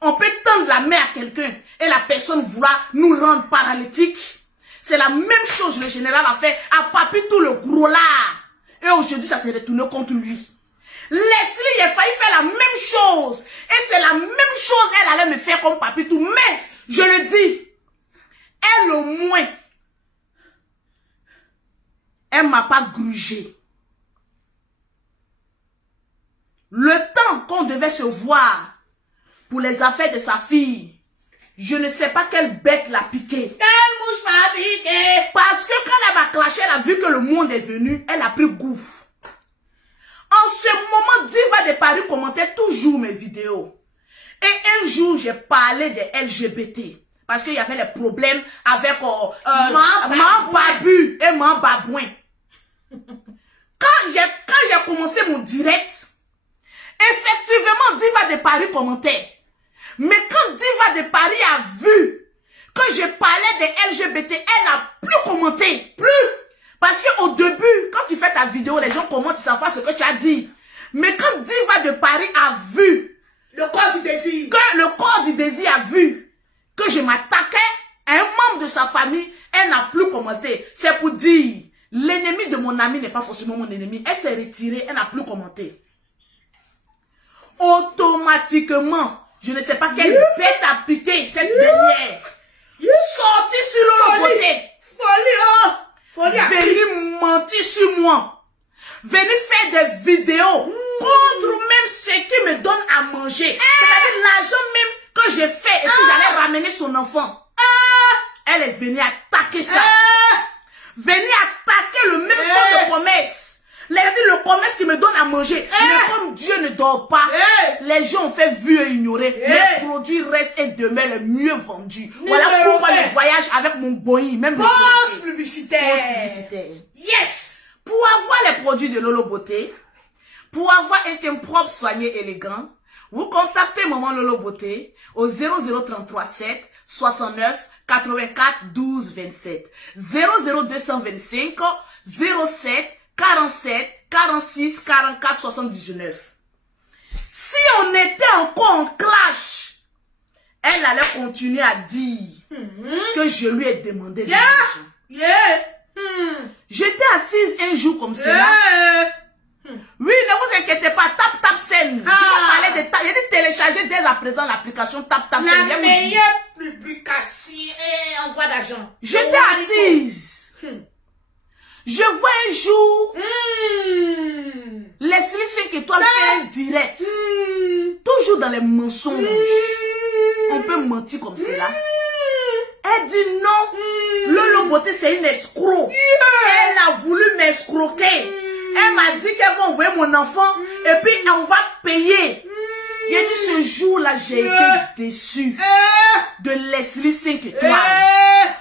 On peut tendre la main à quelqu'un et la personne vouloir nous rendre paralytiques. C'est la même chose que le général a fait à Papi tout le gros là. Et aujourd'hui, ça s'est retourné contre lui. Leslie, il a failli faire la même chose. Et c'est la même chose, elle allait me faire comme Papi tout. Mais, je le dis, elle au moins, elle ne m'a pas grugé. Le temps qu'on devait se voir pour les affaires de sa fille, je ne sais pas quelle bête l'a piqué. Quelle mouche m'a piqué. Parce que quand elle m'a clashé, elle a vu que le monde est venu, elle a pris goût. En ce moment, Diva de Paris commentait toujours mes vidéos. Et un jour, j'ai parlé des LGBT. Parce qu'il y avait les problèmes avec Babu et Babouin. Quand j'ai commencé mon direct, effectivement, Diva de Paris commentait. Mais quand Diva de Paris a vu que je parlais des LGBT, elle n'a plus commenté. Plus. Parce qu'au début, quand tu fais ta vidéo, les gens commentent, ils savent pas ce que tu as dit. Mais quand Diva de Paris a vu Le corps du désir. que le corps du désir a vu que je m'attaquais à un membre de sa famille, elle n'a plus commenté. C'est pour dire, l'ennemi de mon ami n'est pas forcément mon ennemi. Elle s'est retirée, elle n'a plus commenté. Automatiquement, je ne sais pas quelle bête a piqué cette dernière. Sortie sur le côté. Folie, oh. Folie. Venez mentir sur moi. Venez faire des vidéos contre même ce qui me donne à manger. C'est-à-dire l'argent même que j'ai fait et puis j'allais ramener son enfant. Elle est venue attaquer ça. Venez attaquer le même fonds de commerce. Le commerce qui me donne à manger. Mais comme Dieu ne dort pas, les gens ont fait vu et ignorer. Les produits restent et demeurent les mieux vendus. Voilà pourquoi je voyage avec mon Boeing. Même Poste publicitaire. Yes! Pour avoir les produits de Lolo Beauté, pour avoir un teint propre, soigné, élégant, vous contactez Maman Lolo Beauté au 0033 7 69 84 12 27 00225 07 47 46 44 79. Si on était encore en clash, elle allait continuer à dire que je lui ai demandé de l'argent. J'étais assise un jour comme cela. Oui, ne vous inquiétez pas, tap scène. Je vais parler de tap. Il y a dit télécharger dès à présent l'application tap scène. La meilleure publication et envoi d'argent. J'étais assise. Je vois un jour Leslie 5 étoiles fait un direct. Toujours dans les mensonges. On peut mentir comme cela. Elle dit non. Lolo Beauté c'est une escroc. Elle a voulu m'escroquer. Elle m'a dit qu'elle va envoyer mon enfant et puis on va payer. Il a dit ce jour-là j'ai été déçu de Leslie 5 étoiles.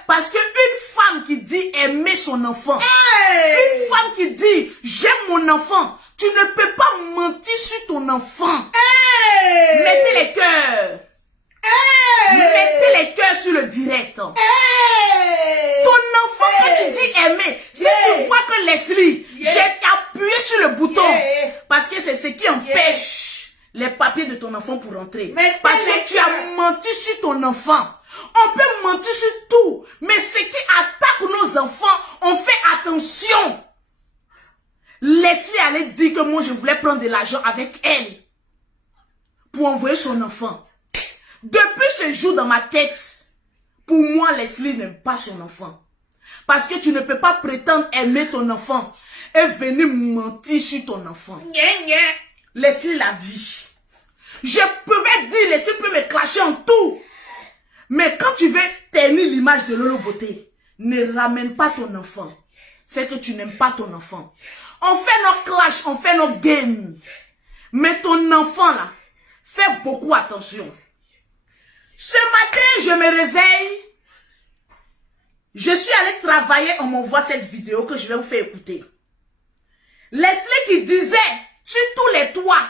Parce qu'une femme qui dit aimer son enfant, une femme qui dit j'aime mon enfant, tu ne peux pas mentir sur ton enfant. Mettez les cœurs. Mettez les cœurs sur le direct. Ton enfant que tu dis aimer, si tu vois que Leslie, j'ai appuyé sur le bouton, parce que c'est ce qui empêche les papiers de ton enfant pour rentrer. Parce que tu as menti sur ton enfant. On peut mentir sur tout, mais ce qui attaque nos enfants, on fait attention. Leslie allait dire que moi je voulais prendre de l'argent avec elle pour envoyer son enfant. Depuis ce jour dans ma tête, pour moi Leslie n'aime pas son enfant. Parce que tu ne peux pas prétendre aimer ton enfant et venir mentir sur ton enfant. Leslie l'a dit. Je pouvais dire, Leslie peut me clasher en tout. Mais quand tu veux ternir l'image de Lolo Beauté, ne ramène pas ton enfant. C'est que tu n'aimes pas ton enfant. On fait nos clashs, on fait nos games. Mais ton enfant là, fais beaucoup attention. Ce matin, je me réveille. Je suis allée travailler, on m'envoie cette vidéo que je vais vous faire écouter. Leslie qui disait sur tous les toits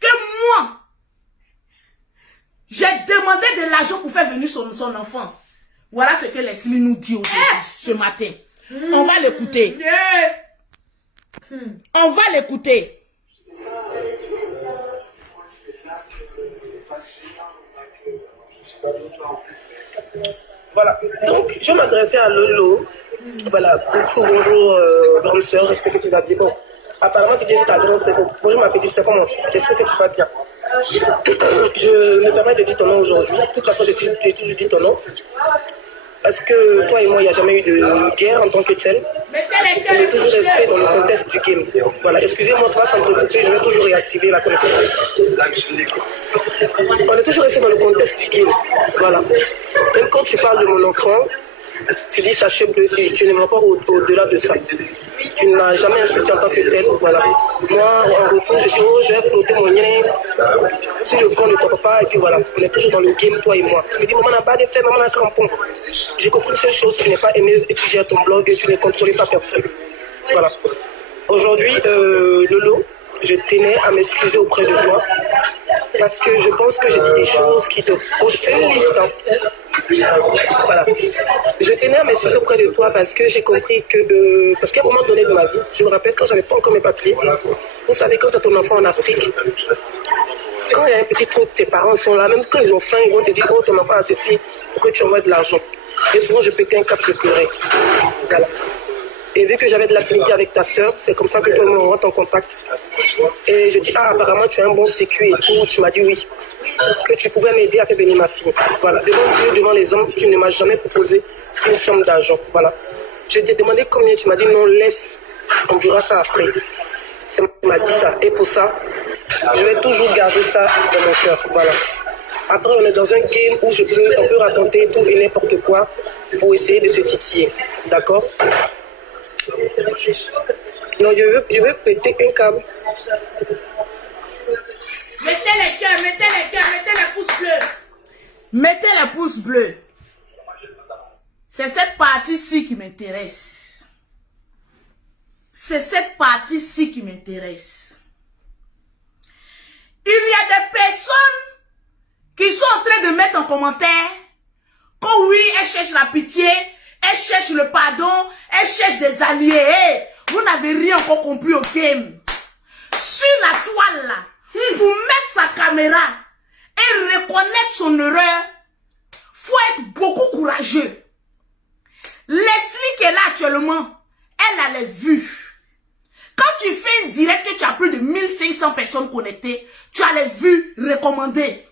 que moi, j'ai demandé de l'argent pour faire venir son enfant. Voilà ce que Leslie nous dit aujourd'hui, ce matin. On va l'écouter. On va l'écouter. Voilà, donc je m'adressais à Lolo. Voilà, bonjour, grande soeur, j'espère que tu vas bien. Bon, apparemment tu dis que ta grande soeur. Bonjour ma petite soeur, comment? J'espère que tu vas bien. Je me permets de dire ton nom aujourd'hui. De toute façon, j'ai toujours dit ton nom. Parce que toi et moi, il n'y a jamais eu de guerre en tant que telle. On est toujours resté dans le contexte du game. Voilà, excusez-moi, ça va s'entrecouper, je vais toujours réactiver la connexion. On est toujours resté dans le contexte du game. Voilà. Même quand tu parles de mon enfant, tu dis sachet bleu, tu ne vas pas au-delà de ça. Tu ne m'as jamais insulté en tant que tel. Voilà. Moi, en retour, je dis, oh, je vais frotter mon nez sur le front de ton papa. Et puis voilà, on est toujours dans le game, toi et moi. Tu me dis, maman n'a pas de fait, maman n'a crampon. J'ai compris une seule chose, tu n'es pas aimé étudier ton blog et tu n'es contrôlé par personne. Voilà. Aujourd'hui, Lolo, je tenais à m'excuser auprès de toi parce que je pense que j'ai dit des choses qui te... Oh, c'est une liste, hein. Voilà. Je tenais à m'excuser auprès de toi parce que j'ai compris que... parce qu'à un moment donné de ma vie, je me rappelle quand j'avais pas encore mes papiers, vous savez, quand tu as ton enfant en Afrique, quand il y a un petit trou, tes parents sont là, même quand ils ont faim, ils vont te dire, oh, ton enfant a ceci, pour que tu envoies de l'argent. Et souvent, je pétais un cap, je pleurais. Voilà. Et vu que j'avais de l'affinité avec ta soeur, c'est comme ça que toi et moi, on rentre en contact. Et je dis, ah, apparemment, tu as un bon sécu et tout. Tu m'as dit oui. Que tu pouvais m'aider à faire venir ma fille. Voilà. Devant Dieu, devant les hommes, tu ne m'as jamais proposé une somme d'argent. Voilà. Je t'ai demandé combien, tu m'as dit non, laisse. On verra ça après. C'est moi qui m'a dit ça. Et pour ça, je vais toujours garder ça dans mon cœur. Voilà. Après, on est dans un game où on peut raconter tout et n'importe quoi pour essayer de se titiller. D'accord? Non, je veux péter un câble. Mettez les cœurs, mettez les cœurs, mettez les pouces bleus. Mettez les pouces bleus. C'est cette partie-ci qui m'intéresse. C'est cette partie-ci qui m'intéresse. Il y a des personnes qui sont en train de mettre en commentaire que oui, elles cherchent la pitié, elles cherchent le pardon, elles cherchent des alliés. Hey, vous n'avez rien encore compris au game. Sur la toile là, pour mettre sa caméra et reconnaître son erreur, faut être beaucoup courageux. Leslie qui est là actuellement, elle a les vues. Quand tu fais une direct que tu as plus de 1500 personnes connectées, tu as les vues recommandées.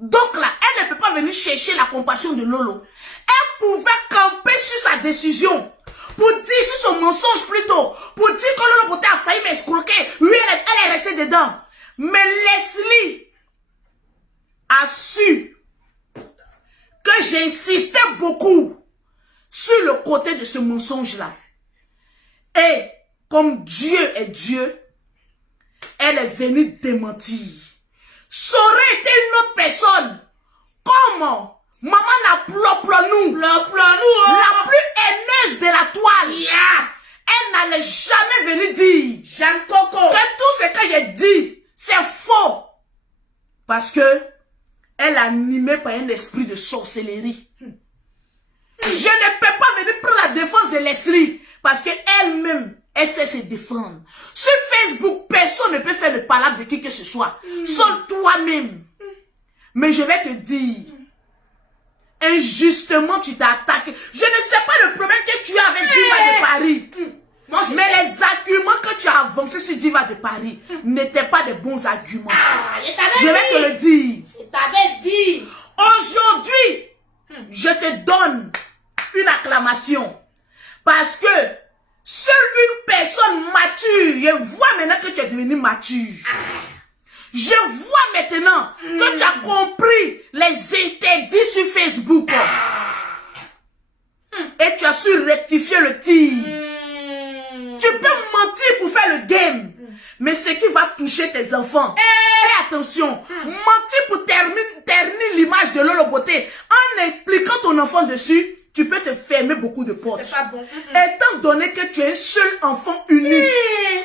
Donc là, elle ne peut pas venir chercher la compassion de Lolo. Elle pouvait camper sur sa décision. Pour dire sur son mensonge plutôt. Pour dire que Lolo Poté a failli m'escroquer. Oui, elle est restée dedans. Mais Leslie a su que j'insistais beaucoup sur le côté de ce mensonge-là. Et comme Dieu est Dieu, elle est venue démentir. Ça aurait été une autre personne. Comment? Maman la ploplonou. La plus haineuse de la toile. Yeah. Elle n'allait jamais venir dire. Jean Coco. Que tout ce que j'ai dit, c'est faux. Parce que elle est animée par un esprit de sorcellerie. Je ne peux pas venir prendre la défense de Leslie. Parce qu'elle-même, elle sait se défendre. Sur Facebook, personne ne peut faire le palabre de qui que ce soit. Seul toi-même. Mais je vais te dire, injustement, tu t'es attaqué. Je ne sais pas le problème que tu as avec Diva de Paris. Mais les arguments que tu as avancés sur Diva de Paris n'étaient pas des bons arguments. Je vais te le dire. Je t'avais dit. Aujourd'hui, je te donne une acclamation. Parce que seule une personne mature, je vois maintenant que tu es devenu mature. Je vois maintenant que tu as compris les interdits sur Facebook. Et tu as su rectifier le tir. Tu peux mentir pour faire le game. Mais ce qui va toucher tes enfants, fais attention. Mentir pour ternir l'image de Lolo Beauté en impliquant ton enfant dessus, tu peux te fermer beaucoup de portes. C'est pas bon. Étant donné que tu es un seul enfant unique,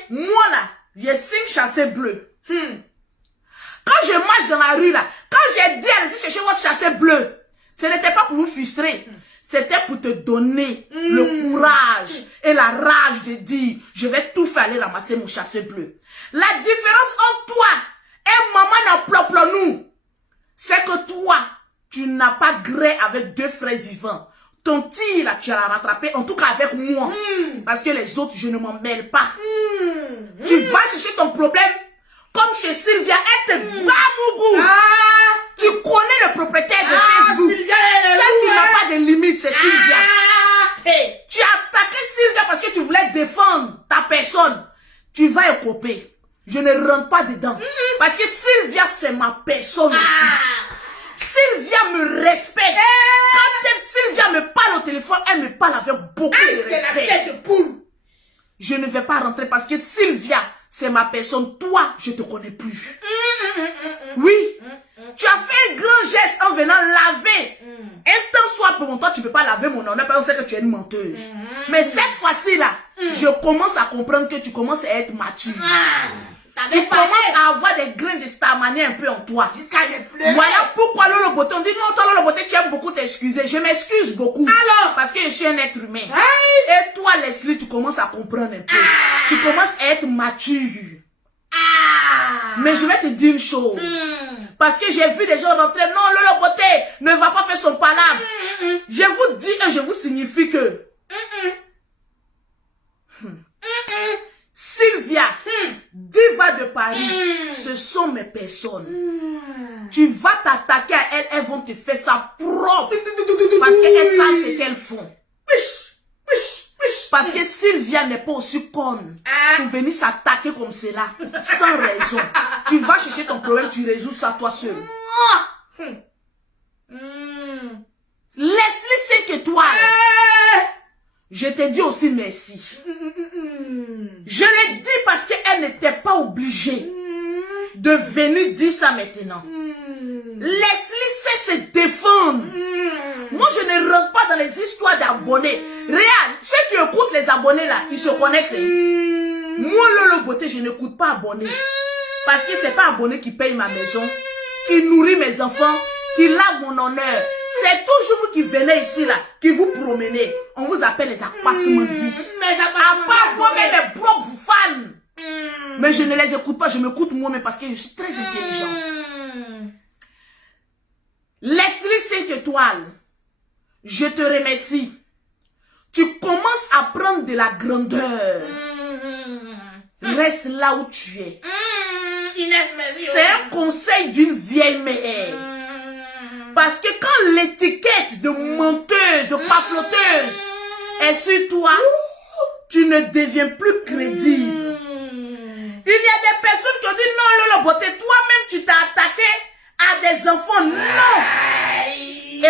moi là, j'ai 5 chassés bleus. Quand je marche dans la rue là, quand j'ai dit allez chercher votre chassé bleu, ce n'était pas pour vous frustrer. C'était pour te donner le courage et la rage de dire je vais tout faire aller ramasser mon chassé bleu. La différence entre toi et maman n'a ploplonou, c'est que toi, tu n'as pas gré avec 2 frères vivants. Ton tir là, tu l'as rattrapé, en tout cas avec moi. Parce que les autres, je ne m'en mêle pas. Tu vas chercher ton problème, comme chez Sylvia, elle te bat Mougou. Tu connais le propriétaire de Facebook. Sylvia, celle qui n'a pas de limite, c'est Sylvia. Tu as attaqué Sylvia parce que tu voulais défendre ta personne. Tu vas écoper. Je ne rentre pas dedans. Parce que Sylvia, c'est ma personne aussi. Sylvia me respecte. Quand Sylvia me parle au téléphone, elle me parle avec beaucoup de respect. De poule. Je ne vais pas rentrer parce que Sylvia, c'est ma personne. Toi, je te connais plus. Oui. Tu as fait un grand geste en venant laver. Un temps soit pour mon temps, tu ne peux pas laver mon honneur parce qu'on sait que tu es une menteuse. Mais cette fois-ci là, je commence à comprendre que tu commences à être mature. Tu commences à avoir des grains de starmanie un peu en toi. Jusqu'à j'ai pleuré. Voilà pourquoi Lolo Beauté, on dit non, toi Lolo Beauté, tu aimes beaucoup t'excuser. Je m'excuse beaucoup. Alors? Parce que je suis un être humain. Hey. Et toi, Leslie, tu commences à comprendre un peu. Tu commences à être mature. Mais je vais te dire une chose. Parce que j'ai vu des gens rentrer. Non, Lolo Beauté ne va pas faire son palabre. Je vous dis et je vous signifie que Sylvia, diva de Paris, ce sont mes personnes. Tu vas t'attaquer à elles, elles vont te faire ça propre. Parce qu'elles savent ce qu'elles font. Parce que Sylvia n'est pas aussi conne pour venir s'attaquer comme cela, sans raison. Tu vas chercher ton problème, tu résous ça toi seul. Laisse-les 5 étoiles. Je te dis aussi merci. Je le dis parce qu'elle n'était pas obligée de venir dire ça maintenant. Laisse-les se défendre. Moi, je ne rentre pas dans les histoires d'abonnés. Regarde, ceux qui écoutent les abonnés là, ils se connaissent. Moi, Lolo Beauté, je n'écoute pas abonnés. Parce que c'est pas abonné qui paye ma maison, qui nourrit mes enfants, qui lave mon honneur. C'est toujours vous qui venez ici là, qui vous promenez. On vous appelle les apassemandis. Mes propres fans. Mais je ne les écoute pas, je m'écoute moi-même parce que je suis très intelligente. Laisse-les 5 étoiles. Je te remercie. Tu commences à prendre de la grandeur. Reste là où tu es. C'est un conseil d'une vieille mère. Parce que quand l'étiquette de menteuse, de pafloteuse est sur toi, tu ne deviens plus crédible. Il y a des personnes qui ont dit non, Lolo Beauté, toi-même tu t'as attaqué à des enfants. Non!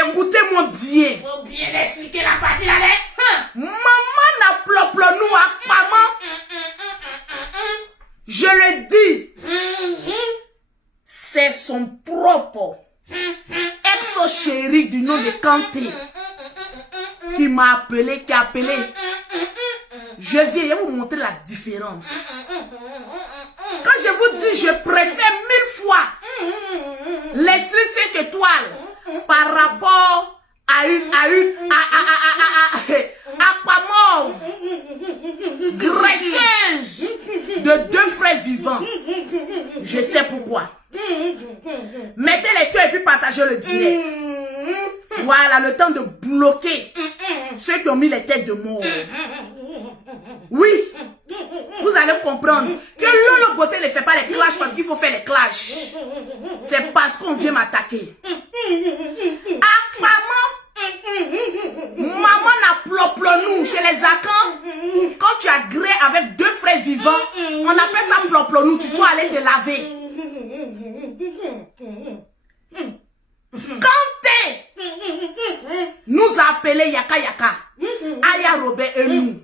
Écoutez-moi bien. Faut bien expliquer la partie là. Maman n'a ploplonou à maman. Je le dis. C'est son propre ex-chéri du nom de Kanté qui m'a appelé, qui a appelé. Je viens vous montrer la différence. Quand je vous dis, je préfère 1000 fois l'esprit 5 étoiles par rapport à Aquamor graisseuse de 2 frères vivants. Je sais pourquoi. Mettez les cœurs et puis partagez le direct. Voilà, le temps de bloquer ceux qui ont mis les têtes de mort. Oui, vous allez comprendre que Lolo Beauté ne fait pas les clashs parce qu'il faut faire les clashs. C'est parce qu'on vient m'attaquer. Maman n'a ploplonou chez les Akans. Quand tu as gré avec 2 frères vivants, on appelle ça ploplonou. Tu dois aller te laver. Kanté nous a appelé Yaka Yaka, Aya Robert et nous.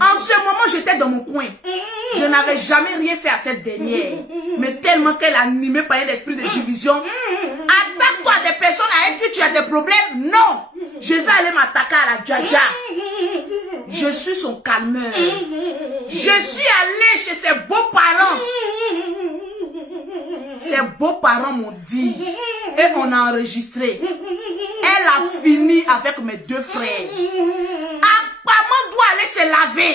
En ce moment, j'étais dans mon coin. Je n'avais jamais rien fait à cette dernière. Mais tellement qu'elle est animée par un esprit de division. Attaque-toi à des personnes avec qui tu as des problèmes. Non, je vais aller m'attaquer à la Djaja. Je suis son calmeur. Je suis allé chez ses beaux-parents. Ses beaux-parents m'ont dit. Et on a enregistré. Elle a fini avec mes 2 frères. Maman doit aller se laver.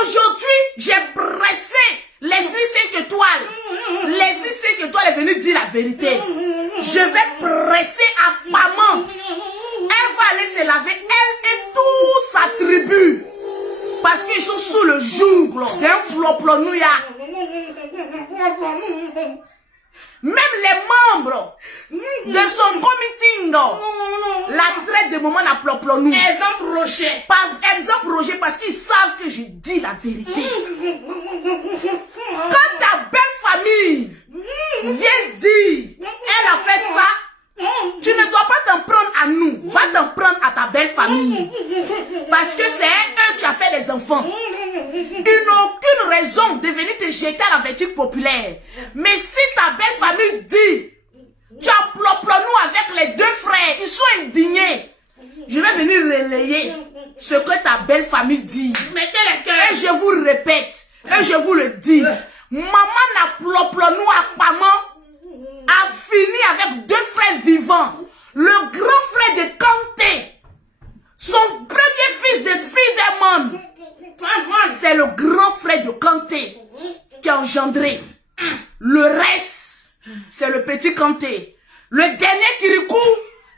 Aujourd'hui, j'ai pressé l'esprit 5 étoiles. L'esprit 5 étoiles est venu dire la vérité. Je vais presser à maman. Elle va aller se laver, elle et toute sa tribu. Parce qu'ils sont sous le joug d'un ploplounouya. Même les membres de son comité, la traite de maman n'a ploplonou. Exemple Roger. Exemple Roger, parce qu'ils savent que je dis la vérité. Quand ta belle famille vient dire, elle a fait ça, tu ne dois pas t'en prendre à nous, va t'en prendre à ta belle famille. Parce que c'est eux qui a fait des enfants. Ils n'ont aucune raison de venir te jeter à la vertu populaire. Mais si ta belle famille dit, tu as ploplonou avec les 2 frères, ils sont indignés. Je vais venir relayer ce que ta belle famille dit. Mettez les cœurs. Et je vous répète, Et je vous le dis, maman n'a ploplo nous à maman a fini avec 2 frères vivants. Le grand frère de Kanté, son premier fils de Spiderman, c'est le grand frère de Kanté qui a engendré. Le reste, c'est le petit Kanté. Le dernier Kirikou,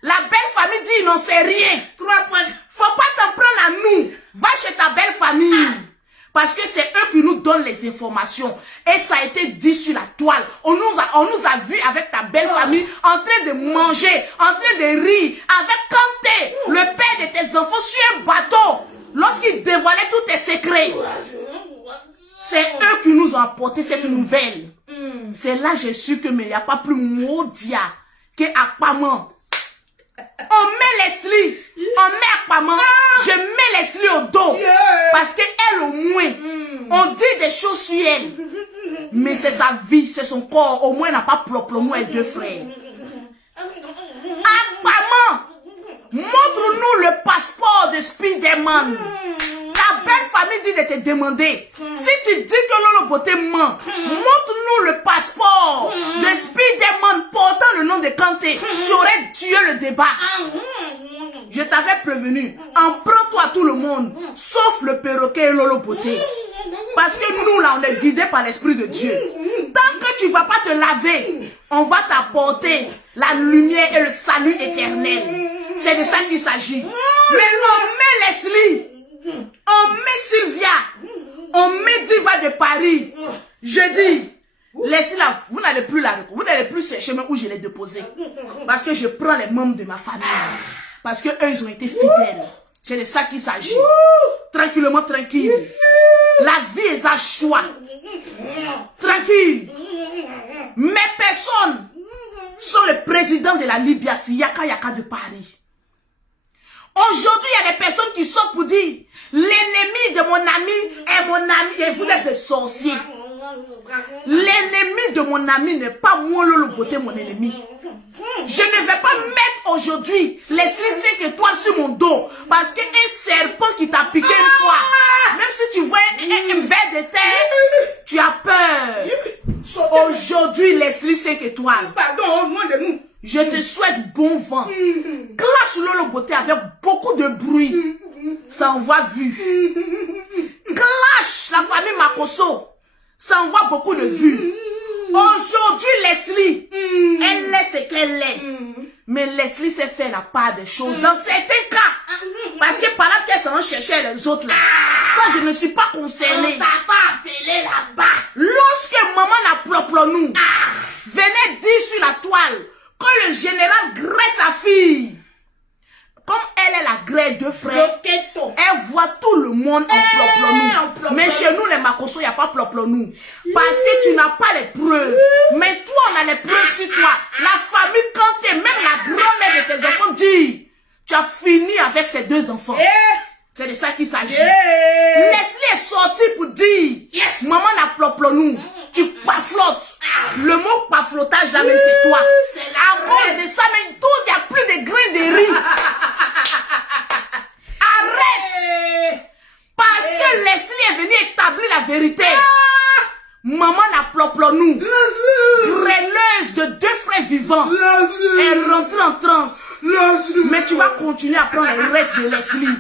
la belle famille dit, il n'en sait rien. 3 points. Faut pas t'en prendre à nous. Va chez ta belle famille. Parce que c'est eux qui nous donnent les informations. Et ça a été dit sur la toile. On nous a vu avec ta belle famille en train de manger, en train de rire. Avec Kanté, le père de tes enfants, sur un bateau. Lorsqu'il dévoilait tous tes secrets. C'est eux qui nous ont apporté cette nouvelle. C'est là que j'ai su que mais il n'y a pas plus maudit que Akpaman. On met Leslie, on met Akpaman, je mets Leslie au dos. Parce qu'elle au moins, on dit des choses sur elle. Mais c'est sa vie, c'est son corps. Au moins, elle n'a pas ploplo nous et 2 frères. Akpaman, montre-nous le passeport de Spiderman. Ta belle famille dit de te demander. Si tu dis que Lolo Beauté ment, montre-nous le passeport de Spiderman portant le nom de Kanté. Tu aurais tué le débat. Je t'avais prévenu. Emprunte-toi tout le monde, sauf le perroquet et Lolo Beauté. Parce que nous, là, on est guidés par l'Esprit de Dieu. Tant que tu ne vas pas te laver, on va t'apporter la lumière et le salut éternel. C'est de ça qu'il s'agit. Mais on met Leslie, on met Sylvia, on met Diva de Paris. Je dis, Leslie là, vous n'allez plus la reconnaître. Vous n'allez plus ce chemin où je l'ai déposé. Parce que je prends les membres de ma famille. Parce qu'eux, ils ont été fidèles. C'est de ça qu'il s'agit. Tranquillement, tranquille. La vie est à choix. Tranquille. Mes personnes sont le président de la Libye, Yaka Yaka de Paris. Aujourd'hui, il y a des personnes qui sont pour dire l'ennemi de mon ami est mon ami et vous êtes des sorciers. L'ennemi de mon ami n'est pas moi, Lolo Beauté, mon ennemi. Je ne vais pas mettre aujourd'hui les 5 étoiles sur mon dos parce qu'un serpent qui t'a piqué une fois, même si tu vois un ver de terre, tu as peur. Aujourd'hui, les 5 étoiles. Pardon, au moins de nous. Je te souhaite bon vent. Clash Lolo Beauté avec beaucoup de bruit. Ça envoie vue. Clash la famille Makoso. Ça envoie beaucoup de vues. Aujourd'hui, Leslie, elle est ce qu'elle est. Mais Leslie sait faire la part des choses. Dans certains cas, parce que par là qu'elle s'en cherchait les autres là. Ça, je ne suis pas concernée. On t'a pas appelé là-bas. Lorsque maman n'a ploplo nous, venait dire sur la toile que le général grêt sa fille. Comme elle est la grêle de frères, elle voit tout le monde en ploplo nous. Mais chez nous, les Makoso, il n'y a pas ploplo nous. Parce que tu n'as pas les preuves. Mais toi, on a les preuves sur toi. La famille Kanté, même la grand-mère de tes enfants dit, tu as fini avec ces 2 enfants. C'est de ça qu'il s'agit. Leslie est sortie pour dire, maman n'a ploplo nous. Tu paflottes. Le mot paflottage là même c'est toi. C'est la cause de ça, mais tout, il n'y a plus de grains de riz. Arrête. Parce que Leslie est venue établir la vérité. Maman n'a ploplo nous. Grêleuse de 2 frères vivants. Elle rentre en transe. Mais tu vas continuer à prendre le reste de Leslie.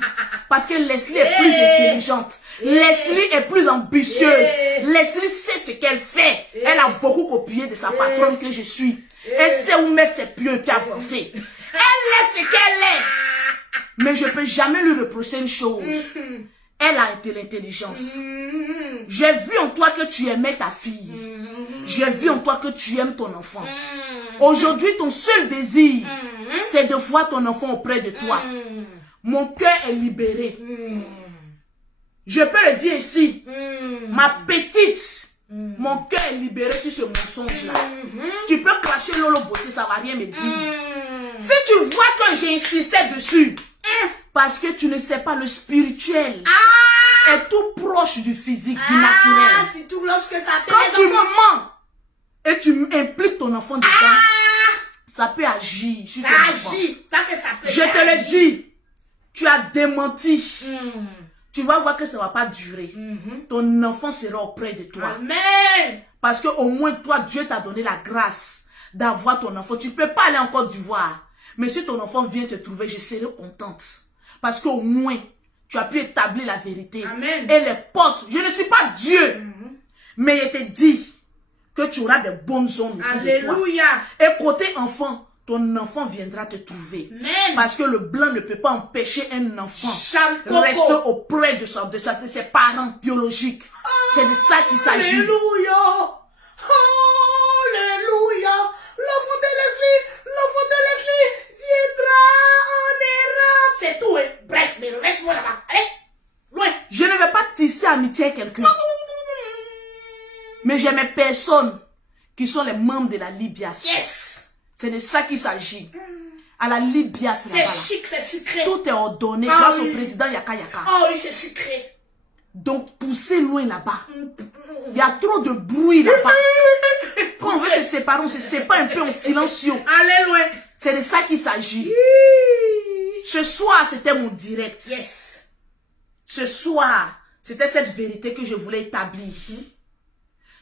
Parce que Leslie est plus intelligente. Leslie est plus ambitieuse. Leslie sait ce qu'elle fait. Elle a beaucoup copié de sa patronne que je suis. Elle sait où mettre ses pieds qui avancés. Elle est ce qu'elle est. Mais je ne peux jamais lui reprocher une chose. Elle a été l'intelligence. J'ai vu en toi que tu aimais ta fille. J'ai vu en toi que tu aimes ton enfant. Aujourd'hui, ton seul désir, c'est de voir ton enfant auprès de toi. Mon cœur est libéré. Je peux le dire ici. Ma petite, mon cœur est libéré sur ce mensonge-là. Tu peux cracher Lolo Beauté, ça ne va rien me dire. Si tu vois que j'ai insisté dessus, parce que tu ne sais pas le spirituel est tout proche du physique, du naturel. Surtout lorsque ça Quand tu mens et tu impliques ton enfant dedans, ça peut agir sur ton enfant. Pas que ça peut Je te le dis, tu as démenti tu vas voir que ça ne va pas durer. Ton enfant sera auprès de toi. Amen. Parce que au moins toi, Dieu t'a donné la grâce d'avoir ton enfant. Tu ne peux pas aller en Côte d'Ivoire. Mais si ton enfant vient te trouver, je serai contente. Parce qu'au moins, tu as pu établir la vérité. Amen. Et les portes, je ne suis pas Dieu. Mais je te dis que tu auras des bonnes zones autour de toi. Alléluia. Et côté enfant, ton enfant viendra te trouver. Amen. Parce que le blanc ne peut pas empêcher un enfant Champopo. de rester auprès de ses parents biologiques. C'est de ça qu'il s'agit. Alléluia. Alléluia. L'enfant de Leslie viendra en Europe. C'est tout, hein. Bref, mais reste-moi là-bas. Allez, loin. Je ne vais pas tisser amitié avec quelqu'un. Mais j'ai mes personnes qui sont les membres de la Libias. Yes. C'est de ça qu'il s'agit. À la Libias, C'est chic, c'est sucré. tout est ordonné Ah grâce oui. au président Yaka Yaka. Oh oui, c'est sucré. Donc, poussez loin là-bas. Il y a trop de bruit là-bas. Quand on veut se séparer, on se sépare un peu en silencieux. Allez, loin. C'est de ça qu'il s'agit. Ce soir, c'était mon direct. Yes. Ce soir, c'était cette vérité que je voulais établir.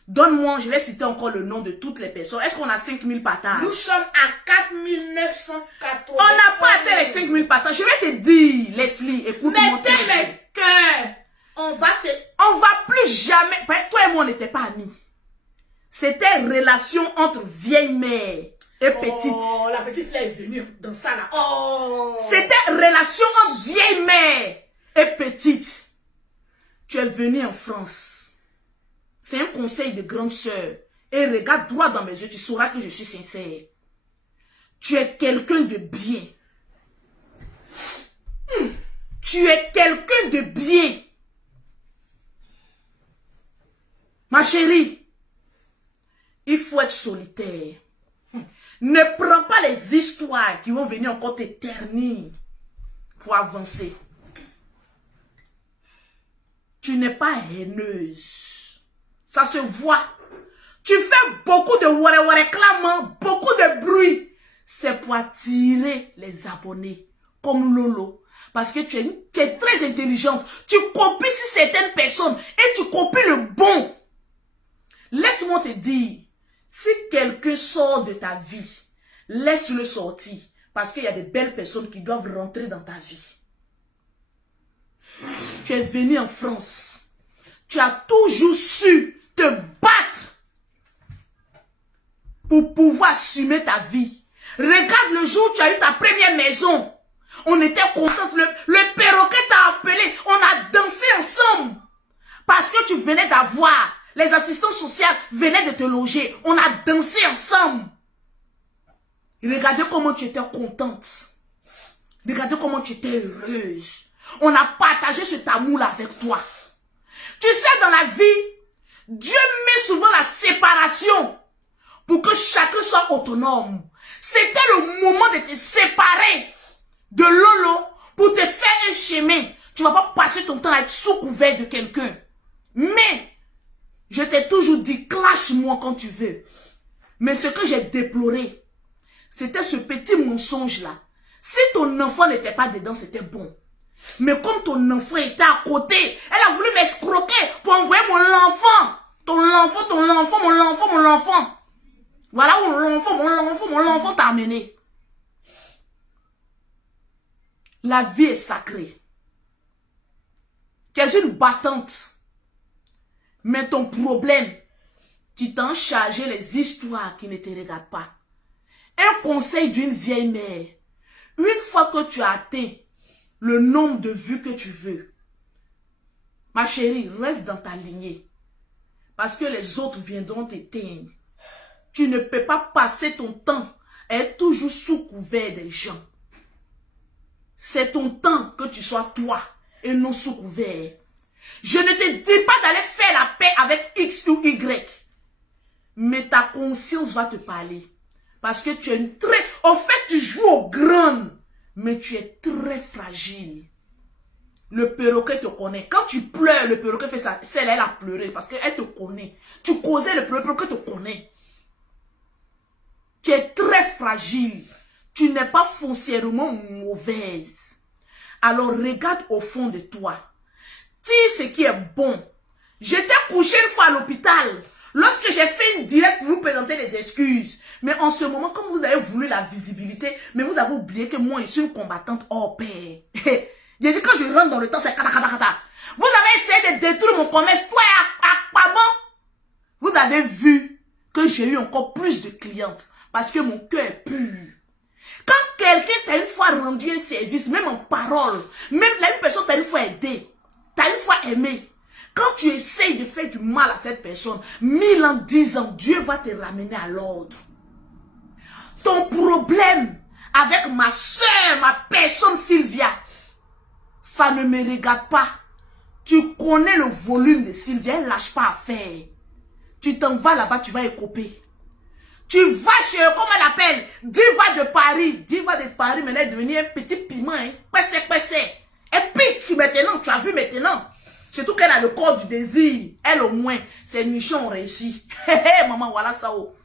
Donne-moi, je vais citer encore le nom de toutes les personnes. Est-ce qu'on a 5000 partages? Nous sommes à 4980. On n'a pas atteint les 5000 partages. Je vais te dire, Leslie, écoute-moi. Mettez les cœurs. On va plus jamais... Toi et moi, on n'était pas amis. C'était relation entre vieille mère et petite. Oh, la petite là est venue dans ça là. Oh. C'était relation entre vieille mère et petite. Tu es venu en France. C'est un conseil de grande sœur. Et regarde droit dans mes yeux, tu sauras que je suis sincère. Tu es quelqu'un de bien. Tu es quelqu'un de bien. Ma chérie, il faut être solitaire. Ne prends pas les histoires qui vont venir encore t'éternir pour avancer. Tu n'es pas haineuse. Ça se voit. Tu fais beaucoup de réclamant, beaucoup de bruit. C'est pour attirer les abonnés, comme Lolo. Parce que tu es très intelligente. Tu copies sur certaines personnes et tu copies le bon. Laisse-moi te dire, si quelqu'un sort de ta vie, laisse-le sortir. Parce qu'il y a de belles personnes qui doivent rentrer dans ta vie. Tu es venu en France. Tu as toujours su te battre pour pouvoir assumer ta vie. Regarde le jour où tu as eu ta première maison. On était contents. Le perroquet t'a appelé. On a dansé ensemble. Parce que tu venais d'avoir. Les assistants sociaux venaient de te loger. On a dansé ensemble. Regardez comment tu étais contente. Regardez comment tu étais heureuse. On a partagé cet amour-là avec toi. Tu sais, dans la vie, Dieu met souvent la séparation pour que chacun soit autonome. C'était le moment de te séparer de Lolo pour te faire un chemin. Tu ne vas pas passer ton temps à être sous couvert de quelqu'un. Mais, je t'ai toujours dit, clash-moi quand tu veux. Mais ce que j'ai déploré, c'était ce petit mensonge-là. Si ton enfant n'était pas dedans, c'était bon. Mais comme ton enfant était à côté, elle a voulu m'escroquer pour envoyer mon enfant. Mon enfant. Voilà où mon enfant t'a amené. La vie est sacrée. Tu es une battante. Mais ton problème, tu t'en charges les histoires qui ne te regardent pas. Un conseil d'une vieille mère. Une fois que tu as atteint le nombre de vues que tu veux, ma chérie, reste dans ta lignée. Parce que les autres viendront t'éteindre. Tu ne peux pas passer ton temps à être toujours sous couvert des gens. C'est ton temps que tu sois toi et non sous couvert. Je ne te dis pas d'aller faire la paix avec X ou Y. Mais ta conscience va te parler. Parce que tu es une très... En fait, tu joues au grand. Mais tu es très fragile. Le perroquet te connaît. Quand tu pleures, le perroquet fait ça. Celle-là, elle a pleuré parce qu'elle te connaît. Tu causais, le perroquet te connaît. Tu es très fragile. Tu n'es pas foncièrement mauvaise. Alors regarde au fond de toi. tire ce qui est bon. J'étais couché une fois à l'hôpital. Lorsque j'ai fait une direct pour vous présenter des excuses. Mais en ce moment, comme vous avez voulu la visibilité, mais vous avez oublié que moi, je suis une combattante hors pair. J'ai dit, quand je rentre dans le temps, c'est kata kata kata. Vous avez essayé de détruire mon commerce, toi, à vous avez vu que j'ai eu encore plus de clientes. Parce que mon cœur est pur. Quand quelqu'un t'a une fois rendu un service, même en parole, même là, une personne t'a une fois aidé, t'as une fois aimé, quand tu essayes de faire du mal à cette personne, 1000 ans, 10 ans, Dieu va te ramener à l'ordre. Ton problème avec ma soeur, ma personne Sylvia, ça ne me regarde pas. Tu connais le volume de Sylvia, elle lâche pas à faire. Tu t'en vas là-bas, tu vas écoper. Tu vas chez eux, comment elle appelle? Diva de Paris. Diva de Paris, maintenant, elle est devenue un petit piment. Hein. Pessé. Elle pique maintenant, tu as vu maintenant. Surtout qu'elle a le corps du désir. Elle au moins, ses nichons ont réussi. Maman, voilà ça. Oh.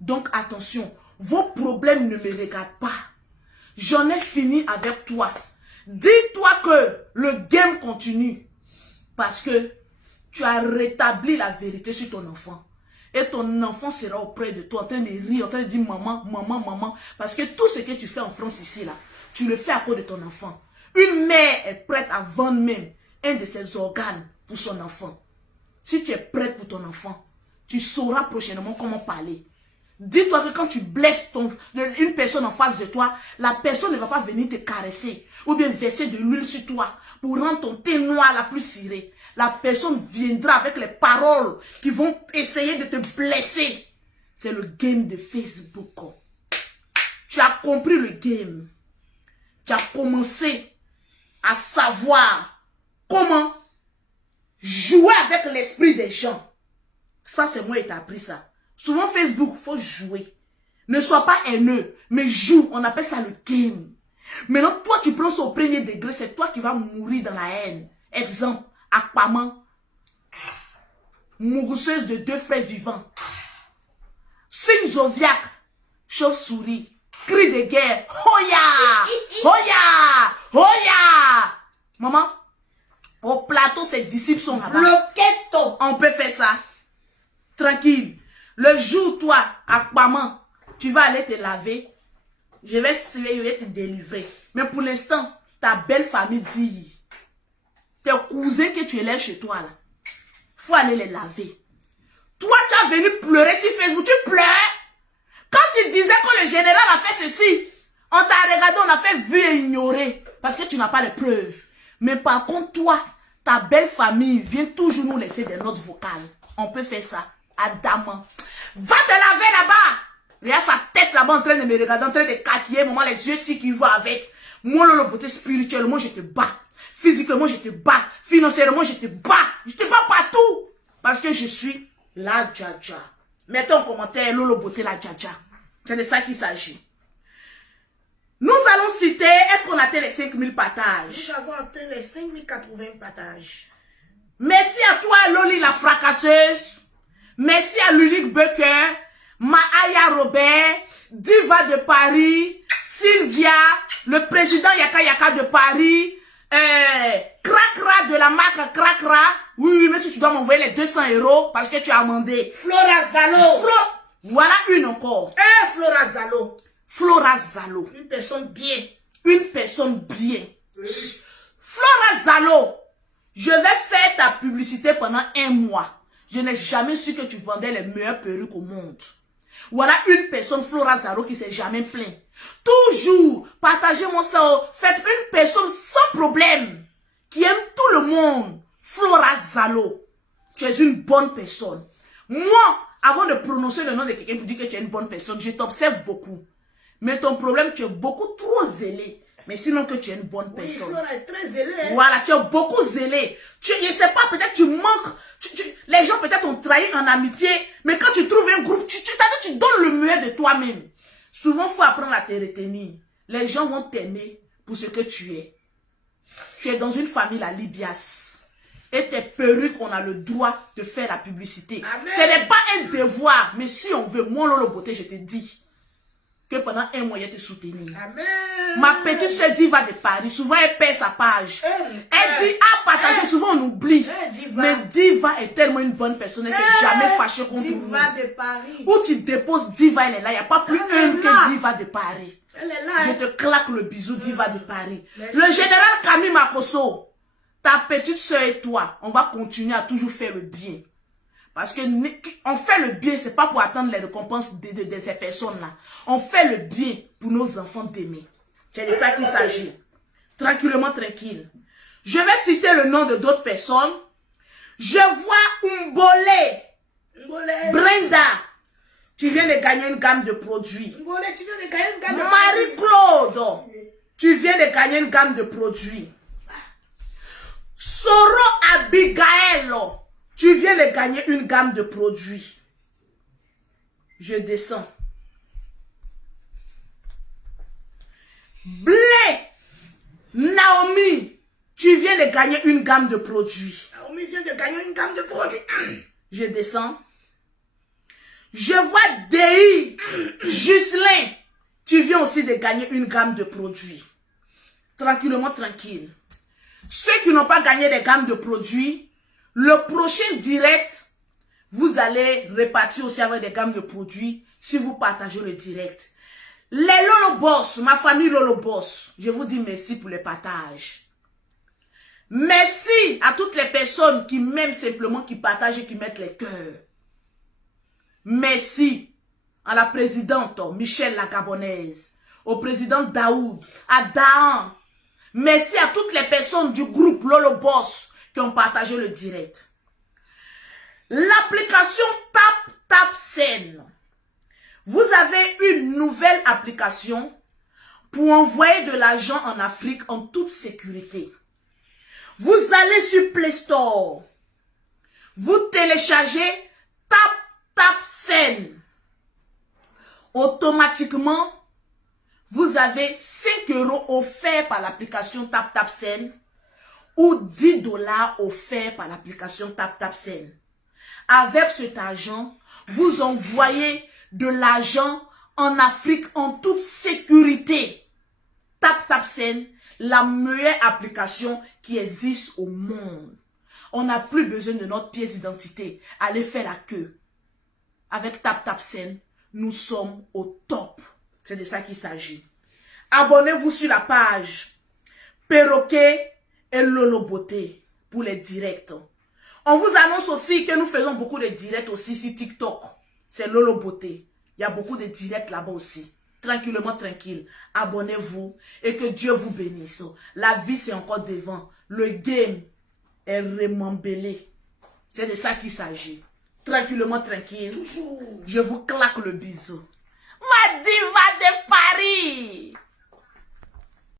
Donc attention, vos problèmes ne me regardent pas. J'en ai fini avec toi. Dis-toi que le game continue. Parce que tu as rétabli la vérité sur ton enfant. Et ton enfant sera auprès de toi en train de rire, en train de dire maman, maman, maman. Parce que tout ce que tu fais en France ici, là, tu le fais à cause de ton enfant. Une mère est prête à vendre même un de ses organes pour son enfant. Si tu es prête pour ton enfant, tu sauras prochainement comment parler. Dis-toi que quand tu blesses une personne en face de toi, la personne ne va pas venir te caresser ou bien verser de l'huile sur toi pour rendre ton thé noir la plus cirée. La personne viendra avec les paroles qui vont essayer de te blesser. C'est le game de Facebook. Tu as compris le game. Tu as commencé à savoir comment jouer avec l'esprit des gens. Ça, c'est moi qui t'ai appris ça. Souvent, Facebook, il faut jouer. Ne sois pas haineux, mais joue. On appelle ça le game. Maintenant, toi, tu prends ça au premier degré, c'est toi qui vas mourir dans la haine. Exemple, Akpaman, mousseuse de 2 frères vivants. Signe zodiac, chauve-souris, cri de guerre. Hoya! Hoya! Hoya! Maman, au plateau, ses disciples sont là-bas. Loquetto. On peut faire ça. Tranquille. Le jour, toi, Akpaman, tu vas aller te laver. Je vais te délivrer. Mais pour l'instant, ta belle famille dit, tes cousins que tu élèves chez toi, là, faut aller les laver. Toi, tu as venu pleurer sur Facebook, tu pleures. Quand tu disais que le général a fait ceci, on t'a regardé, on a fait vu et ignorer. Parce que tu n'as pas les preuves. Mais par contre, toi, ta belle famille vient toujours nous laisser des notes vocales. On peut faire ça. Adam, va te laver là-bas. Regarde sa tête là-bas en train de me regarder, en train de caquiller, maman, les yeux si qui vont avec. Moi, le beauté spirituellement, je te bats. Physiquement, je te bats. Financièrement, je te bats. Je te bats partout. Parce que je suis la Djaja. Mettez en commentaire, Lolo Beauté la Djaja. C'est de ça qu'il s'agit. Nous allons citer, est-ce qu'on a atteint les 5000 partages? Nous avons atteint les 5080 partages. Merci à toi, Loli la fracasseuse. Merci à Lulique Becker, Maaya Robert, Diva de Paris, Sylvia, le président Yaka Yaka de Paris, Cracra de la marque Cracra. Oui, mais tu dois m'envoyer les 200 € parce que tu as amendé. Flora Zalo. Voilà une encore. Flora Zalo. Flora Zalo. Une personne bien. Une personne bien. Flora Zalo, je vais faire ta publicité pendant 1 mois. Je n'ai jamais su que tu vendais les meilleures perruques au monde. Voilà une personne, Flora Zalo, qui s'est jamais plaint. Toujours, partagez-moi ça. Faites une personne sans problème, qui aime tout le monde. Flora Zalo, tu es une bonne personne. Moi, avant de prononcer le nom de quelqu'un pour dire que tu es une bonne personne, je t'observe beaucoup. Mais ton problème, tu es beaucoup trop zélé. Mais sinon que tu es une bonne personne. Oui, Flora est très zélée. Hein? Voilà, tu es beaucoup zélé. Je ne sais pas, peut-être tu manques. Les gens peut-être ont trahi en amitié. Mais quand tu trouves un groupe, tu donnes le meilleur de toi-même. Souvent, il faut apprendre à te retenir. Les gens vont t'aimer pour ce que tu es. Tu es dans une famille, la Libias. Et tes perruques, on a le droit de faire la publicité. Amen. Ce n'est pas un devoir. Mais si on veut, moi, Lolo Beauté, je te dis. que pendant un mois, elle te soutenir. Amen. Ma petite soeur Diva de Paris, souvent elle perd sa page. Elle dit à partager, souvent on oublie. Diva. Mais Diva est tellement une bonne personne, elle n'est jamais fâchée contre nous. Diva de Paris. Où tu déposes Diva, elle est là. Il n'y a pas plus une que Diva de Paris. Elle est là. Je te claque le bisou, Diva de Paris. Merci. Le général Camille Makosso, ta petite soeur et toi, on va continuer à toujours faire le bien. Parce que on fait le bien, c'est pas pour attendre les récompenses de ces personnes-là. On fait le bien pour nos enfants d'aimer. C'est de ça qu'il s'agit. Tranquillement, tranquille. Je vais citer le nom de d'autres personnes. Je vois Mbole. Brenda. Tu viens de gagner une gamme de produits. Tu viens de gagner une gamme de produits. Marie-Claude. Tu viens de gagner une gamme de produits. Soro Abigail. Tu viens de gagner une gamme de produits. Je descends. Blé. Naomi. Tu viens de gagner une gamme de produits. Naomi vient de gagner une gamme de produits. Je descends. Je vois Dei. Ghislain. Tu viens aussi de gagner une gamme de produits. Tranquillement, tranquille. Ceux qui n'ont pas gagné des gammes de produits, le prochain direct, vous allez répartir aussi avec des gammes de produits si vous partagez le direct. Les Lolo Boss, ma famille Lolo Boss, je vous dis merci pour le partage. Merci à toutes les personnes qui m'aiment simplement, qui partagent et qui mettent les cœurs. Merci à la présidente Michel la Gabonaise, au président Daoud, à Daan. Merci à toutes les personnes du groupe Lolo Boss qui ont partagé le direct. L'application TapTapSend. Vous avez une nouvelle application pour envoyer de l'argent en Afrique en toute sécurité. Vous allez sur Play Store. Vous téléchargez TapTapSend. Automatiquement, vous avez 5 € offerts par l'application TapTapSend ou 10 $ offerts par l'application TapTapSend. Avec cet argent, vous envoyez de l'argent en Afrique en toute sécurité. TapTapSend, la meilleure application qui existe au monde. On n'a plus besoin de notre pièce d'identité. Allez faire la queue. Avec TapTapSend, nous sommes au top. C'est de ça qu'il s'agit. Abonnez-vous sur la page Perroquet et Lolo Beauté pour les directs. On vous annonce aussi que nous faisons beaucoup de directs aussi sur TikTok. C'est Lolo Beauté. Il y a beaucoup de directs là-bas aussi. Tranquillement, tranquille. Abonnez-vous et que Dieu vous bénisse. La vie, c'est encore devant. Le game est remembélé. C'est de ça qu'il s'agit. Tranquillement, tranquille. Toujours. Je vous claque le bisou. Ma diva de Paris.